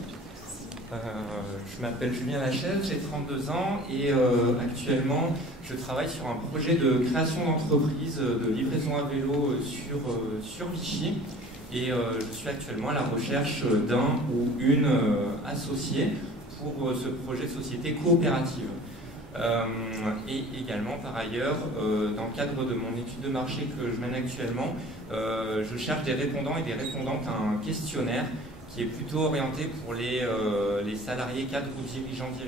Je m'appelle Julien Lachèvre, j'ai 32 ans et actuellement je travaille sur un projet de création d'entreprise de livraison à vélo sur Vichy et je suis actuellement à la recherche d'un ou une associée pour ce projet de société coopérative. Et également par ailleurs, dans le cadre de mon étude de marché que je mène actuellement, je cherche des répondants et des répondantes à un questionnaire qui est plutôt orienté pour les salariés, cadres ou dirigeantes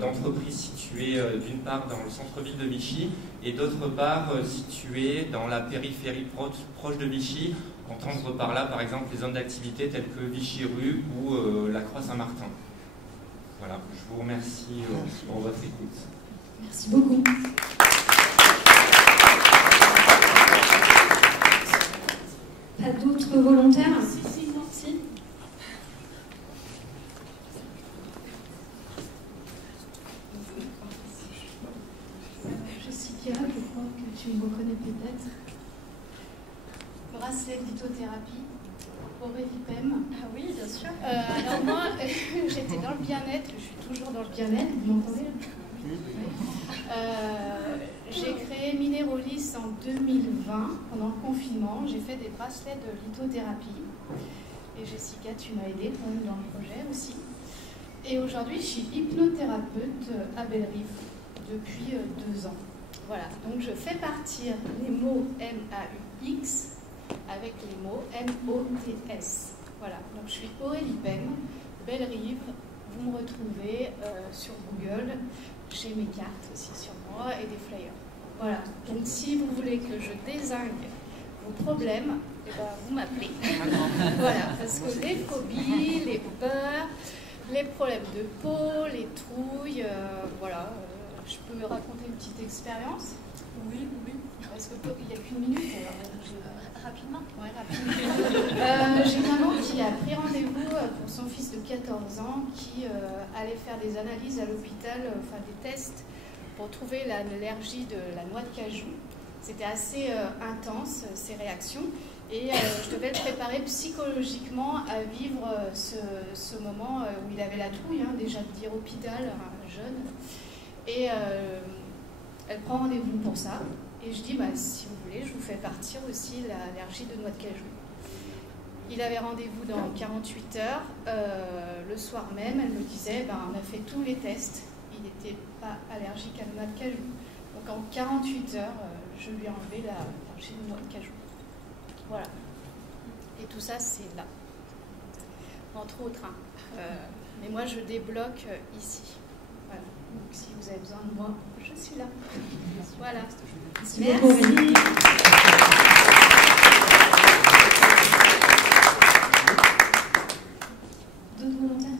d'entreprises situées d'une part dans le centre-ville de Vichy et d'autre part situées dans la périphérie proche de Vichy, entendre par là par exemple les zones d'activité telles que Vichy-Rue ou la Croix-Saint-Martin. Voilà, je vous remercie pour votre écoute. Merci beaucoup. Pas d'autres volontaires? Si. Jessica, je crois que tu me reconnais peut-être. Bracelet de lithothérapie, Aurélie Pem. Ah oui, bien sûr. Alors moi, j'étais dans le bien-être, je suis toujours dans le bien-être, vous m'entendez? J'ai créé Minérolis en 2020, pendant le confinement. J'ai fait des bracelets de lithothérapie. Et Jessica, tu m'as aidée quand même dans le projet aussi. Et aujourd'hui, je suis hypnothérapeute à Bellerive depuis 2 ans. Voilà, donc je fais partir les mots M-A-U-X avec les mots M-O-T-S. Voilà, donc je suis Aurélie Pem, Bellerive. Vous me retrouvez sur Google. J'ai mes cartes aussi sur moi et des flyers. Voilà, donc si vous voulez que je dézingue vos problèmes, eh ben, vous m'appelez. Voilà, parce que les phobies, les peurs, les problèmes de peau, les trouilles, voilà, je peux me raconter une petite expérience? Oui. Parce qu'il n'y a qu'une minute. Rapidement. Ouais, rapidement. J'ai une maman qui a pris rendez-vous pour son fils de 14 ans qui allait faire des analyses à l'hôpital, enfin des tests pour trouver l'allergie de la noix de cajou. C'était assez intense, ces réactions, et je devais le préparer psychologiquement à vivre ce moment où il avait la trouille, hein, déjà de dire hôpital, jeune. Et elle prend rendez-vous pour ça. Et je dis, bah, si vous voulez, je vous fais partir aussi l'allergie de noix de cajou. Il avait rendez-vous dans 48 heures. Le soir même, elle me disait, bah, on a fait tous les tests. Il n'était pas allergique à la noix de cajou. Donc en 48 heures, je lui ai enlevé l'allergie de noix de cajou. Voilà. Et tout ça, c'est là. Entre autres. Hein. Mais moi, je débloque ici. Voilà. Donc si vous avez besoin de moi, je suis là. Voilà. Merci. D'autres volontaires?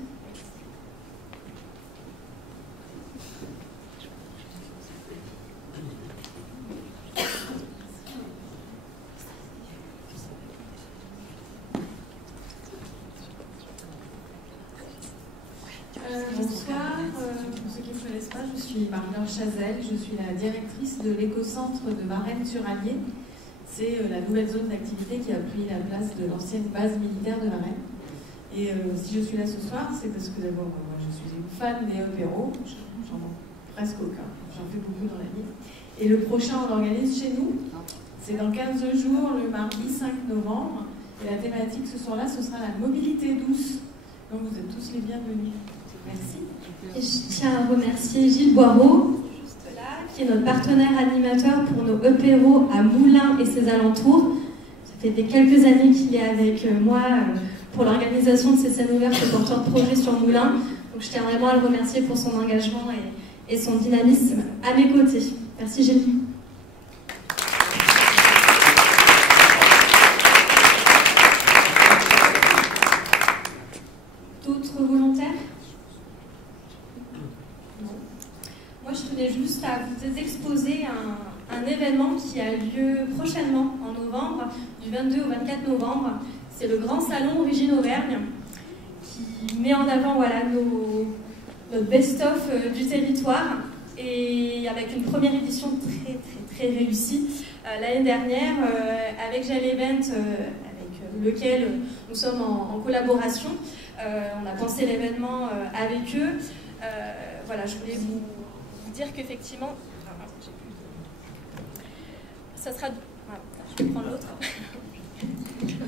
Bonsoir, pour ceux qui ne me connaissent pas, je suis Marie-Laure Chazelle, je suis la directrice de l'éco-centre de Varennes-sur-Allier. C'est la nouvelle zone d'activité qui a pris la place de l'ancienne base militaire de Varennes. Et si je suis là ce soir, c'est parce que d'abord, moi je suis une fan des apéros, j'en ai presque aucun, j'en fais beaucoup dans la vie. Et le prochain, on l'organise chez nous, c'est dans 15 jours, le mardi 5 novembre. Et la thématique ce soir-là, ce sera la mobilité douce. Donc vous êtes tous les bienvenus. Merci. Et je tiens à remercier Gilles Boireau, juste là, qui est notre partenaire animateur pour nos apéros à Moulins et ses alentours. Ça fait quelques années qu'il est avec moi pour l'organisation de ces scènes ouvertes et porteur de projet sur Moulins. Donc je tiens vraiment à le remercier pour son engagement et son dynamisme à mes côtés. Merci Gilles. D'autres volontaires? Non. Moi je tenais juste à vous exposer un événement qui a lieu prochainement en novembre, du 22 au 24 novembre. C'est le Grand Salon Origine Auvergne qui met en avant notre best-of du territoire, et avec une première édition très réussie l'année dernière avec Gel Event, avec lequel nous sommes en collaboration. On a pensé l'événement avec eux. Voilà, je voulais vous dire qu'effectivement, ça sera... je vais prendre l'autre.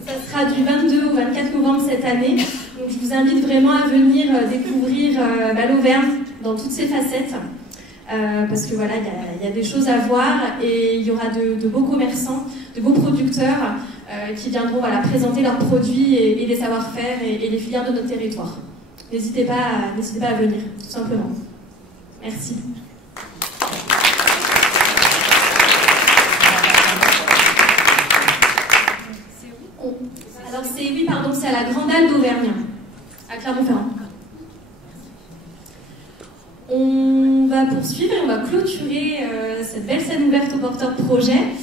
Ça sera du 22 au 24 novembre cette année. Donc je vous invite vraiment à venir découvrir l'Auvergne dans toutes ses facettes. Parce que voilà, il y a des choses à voir, et il y aura de beaux commerçants, de beaux producteurs qui viendront présenter leurs produits et les savoir-faire et les filières de notre territoire. N'hésitez pas à venir, tout simplement. Merci. Alors c'est à la Grande Halle d'Auvergne, à Clermont-Ferrand. On va poursuivre et on va clôturer cette belle scène ouverte aux porteurs de projets.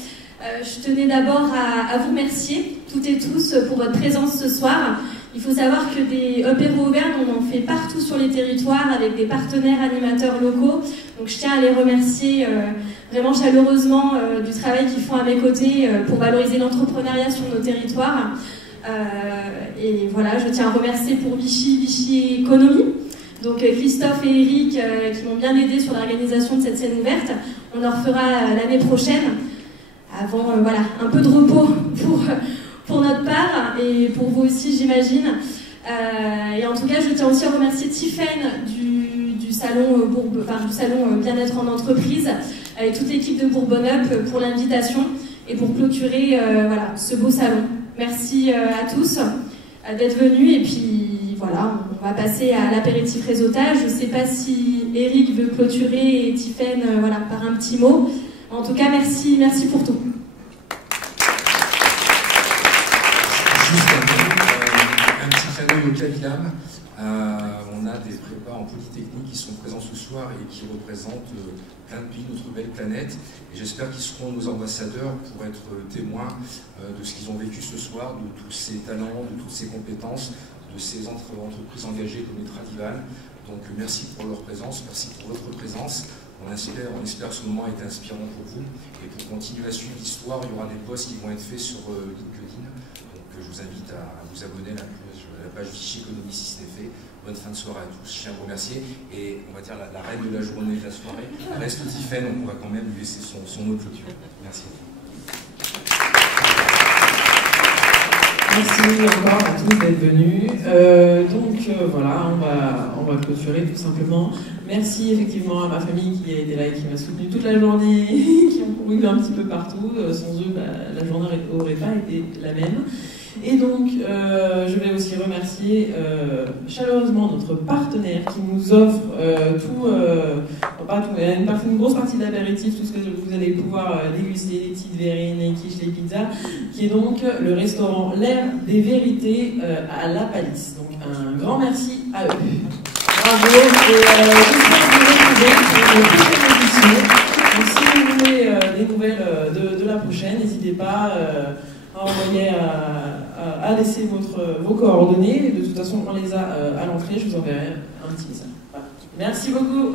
Je tenais d'abord à vous remercier toutes et tous pour votre présence ce soir. Il faut savoir que des apéros Auvergne, on en fait partout sur les territoires avec des partenaires animateurs locaux. Donc je tiens à les remercier vraiment chaleureusement du travail qu'ils font à mes côtés pour valoriser l'entrepreneuriat sur nos territoires. Et voilà, je tiens à remercier pour Vichy Économie. Donc Christophe et Eric qui m'ont bien aidé sur l'organisation de cette scène ouverte. On en refera l'année prochaine, avant un peu de repos pour notre part et pour vous aussi, j'imagine. Et en tout cas, je tiens aussi à remercier Tiffaine du salon Bien-être en entreprise et toute l'équipe de Bourbon Up pour l'invitation et pour clôturer ce beau salon. Merci à tous d'être venus, et puis voilà, on va passer à l'apéritif réseautage. Je ne sais pas si Eric veut clôturer et Tiffaine par un petit mot. En tout cas, merci pour tout. Juste un petit clin d'œil au Cavilam. On a des prépas en Polytechnique qui sont présents ce soir et qui représentent plein de pays, notre belle planète. Et j'espère qu'ils seront nos ambassadeurs pour être témoins de ce qu'ils ont vécu ce soir, de tous ces talents, de toutes ces compétences, de ces entreprises engagées comme les Tradival. Donc merci pour leur présence, merci pour votre présence. On espère que ce moment a été inspirant pour vous. Et pour continuer à suivre l'histoire, il y aura des posts qui vont être faits sur LinkedIn. Donc je vous invite à vous abonner à la page Vichy Économie si ce n'est fait. Bonne fin de soirée à tous. Je tiens à vous remercier. Et on va dire la reine de la journée, de la soirée, reste Tiffaine, donc on va quand même lui laisser son mot de clôture. Merci. Merci encore à tous d'être venus. Voilà, on va clôturer tout simplement. Merci effectivement à ma famille qui a été là et qui m'a soutenu toute la journée, qui ont couru un petit peu partout. Sans eux, la journée n'aurait pas été la même. Et donc, je vais aussi remercier chaleureusement notre partenaire qui nous offre une grosse partie d'apéritif, tout ce que vous allez pouvoir déguster, les petites verrines, les quiches, les pizzas, qui est donc le restaurant L'Air des Vérités à La Palisse. Donc, un grand merci à eux. Bravo, et j'espère que vous retrouver pour une prochaine édition. Donc, si vous voulez des nouvelles de la prochaine, n'hésitez pas à envoyer à laisser vos coordonnées. De toute façon, on les a à l'entrée. Je vous enverrai un petit message. Voilà. Merci beaucoup.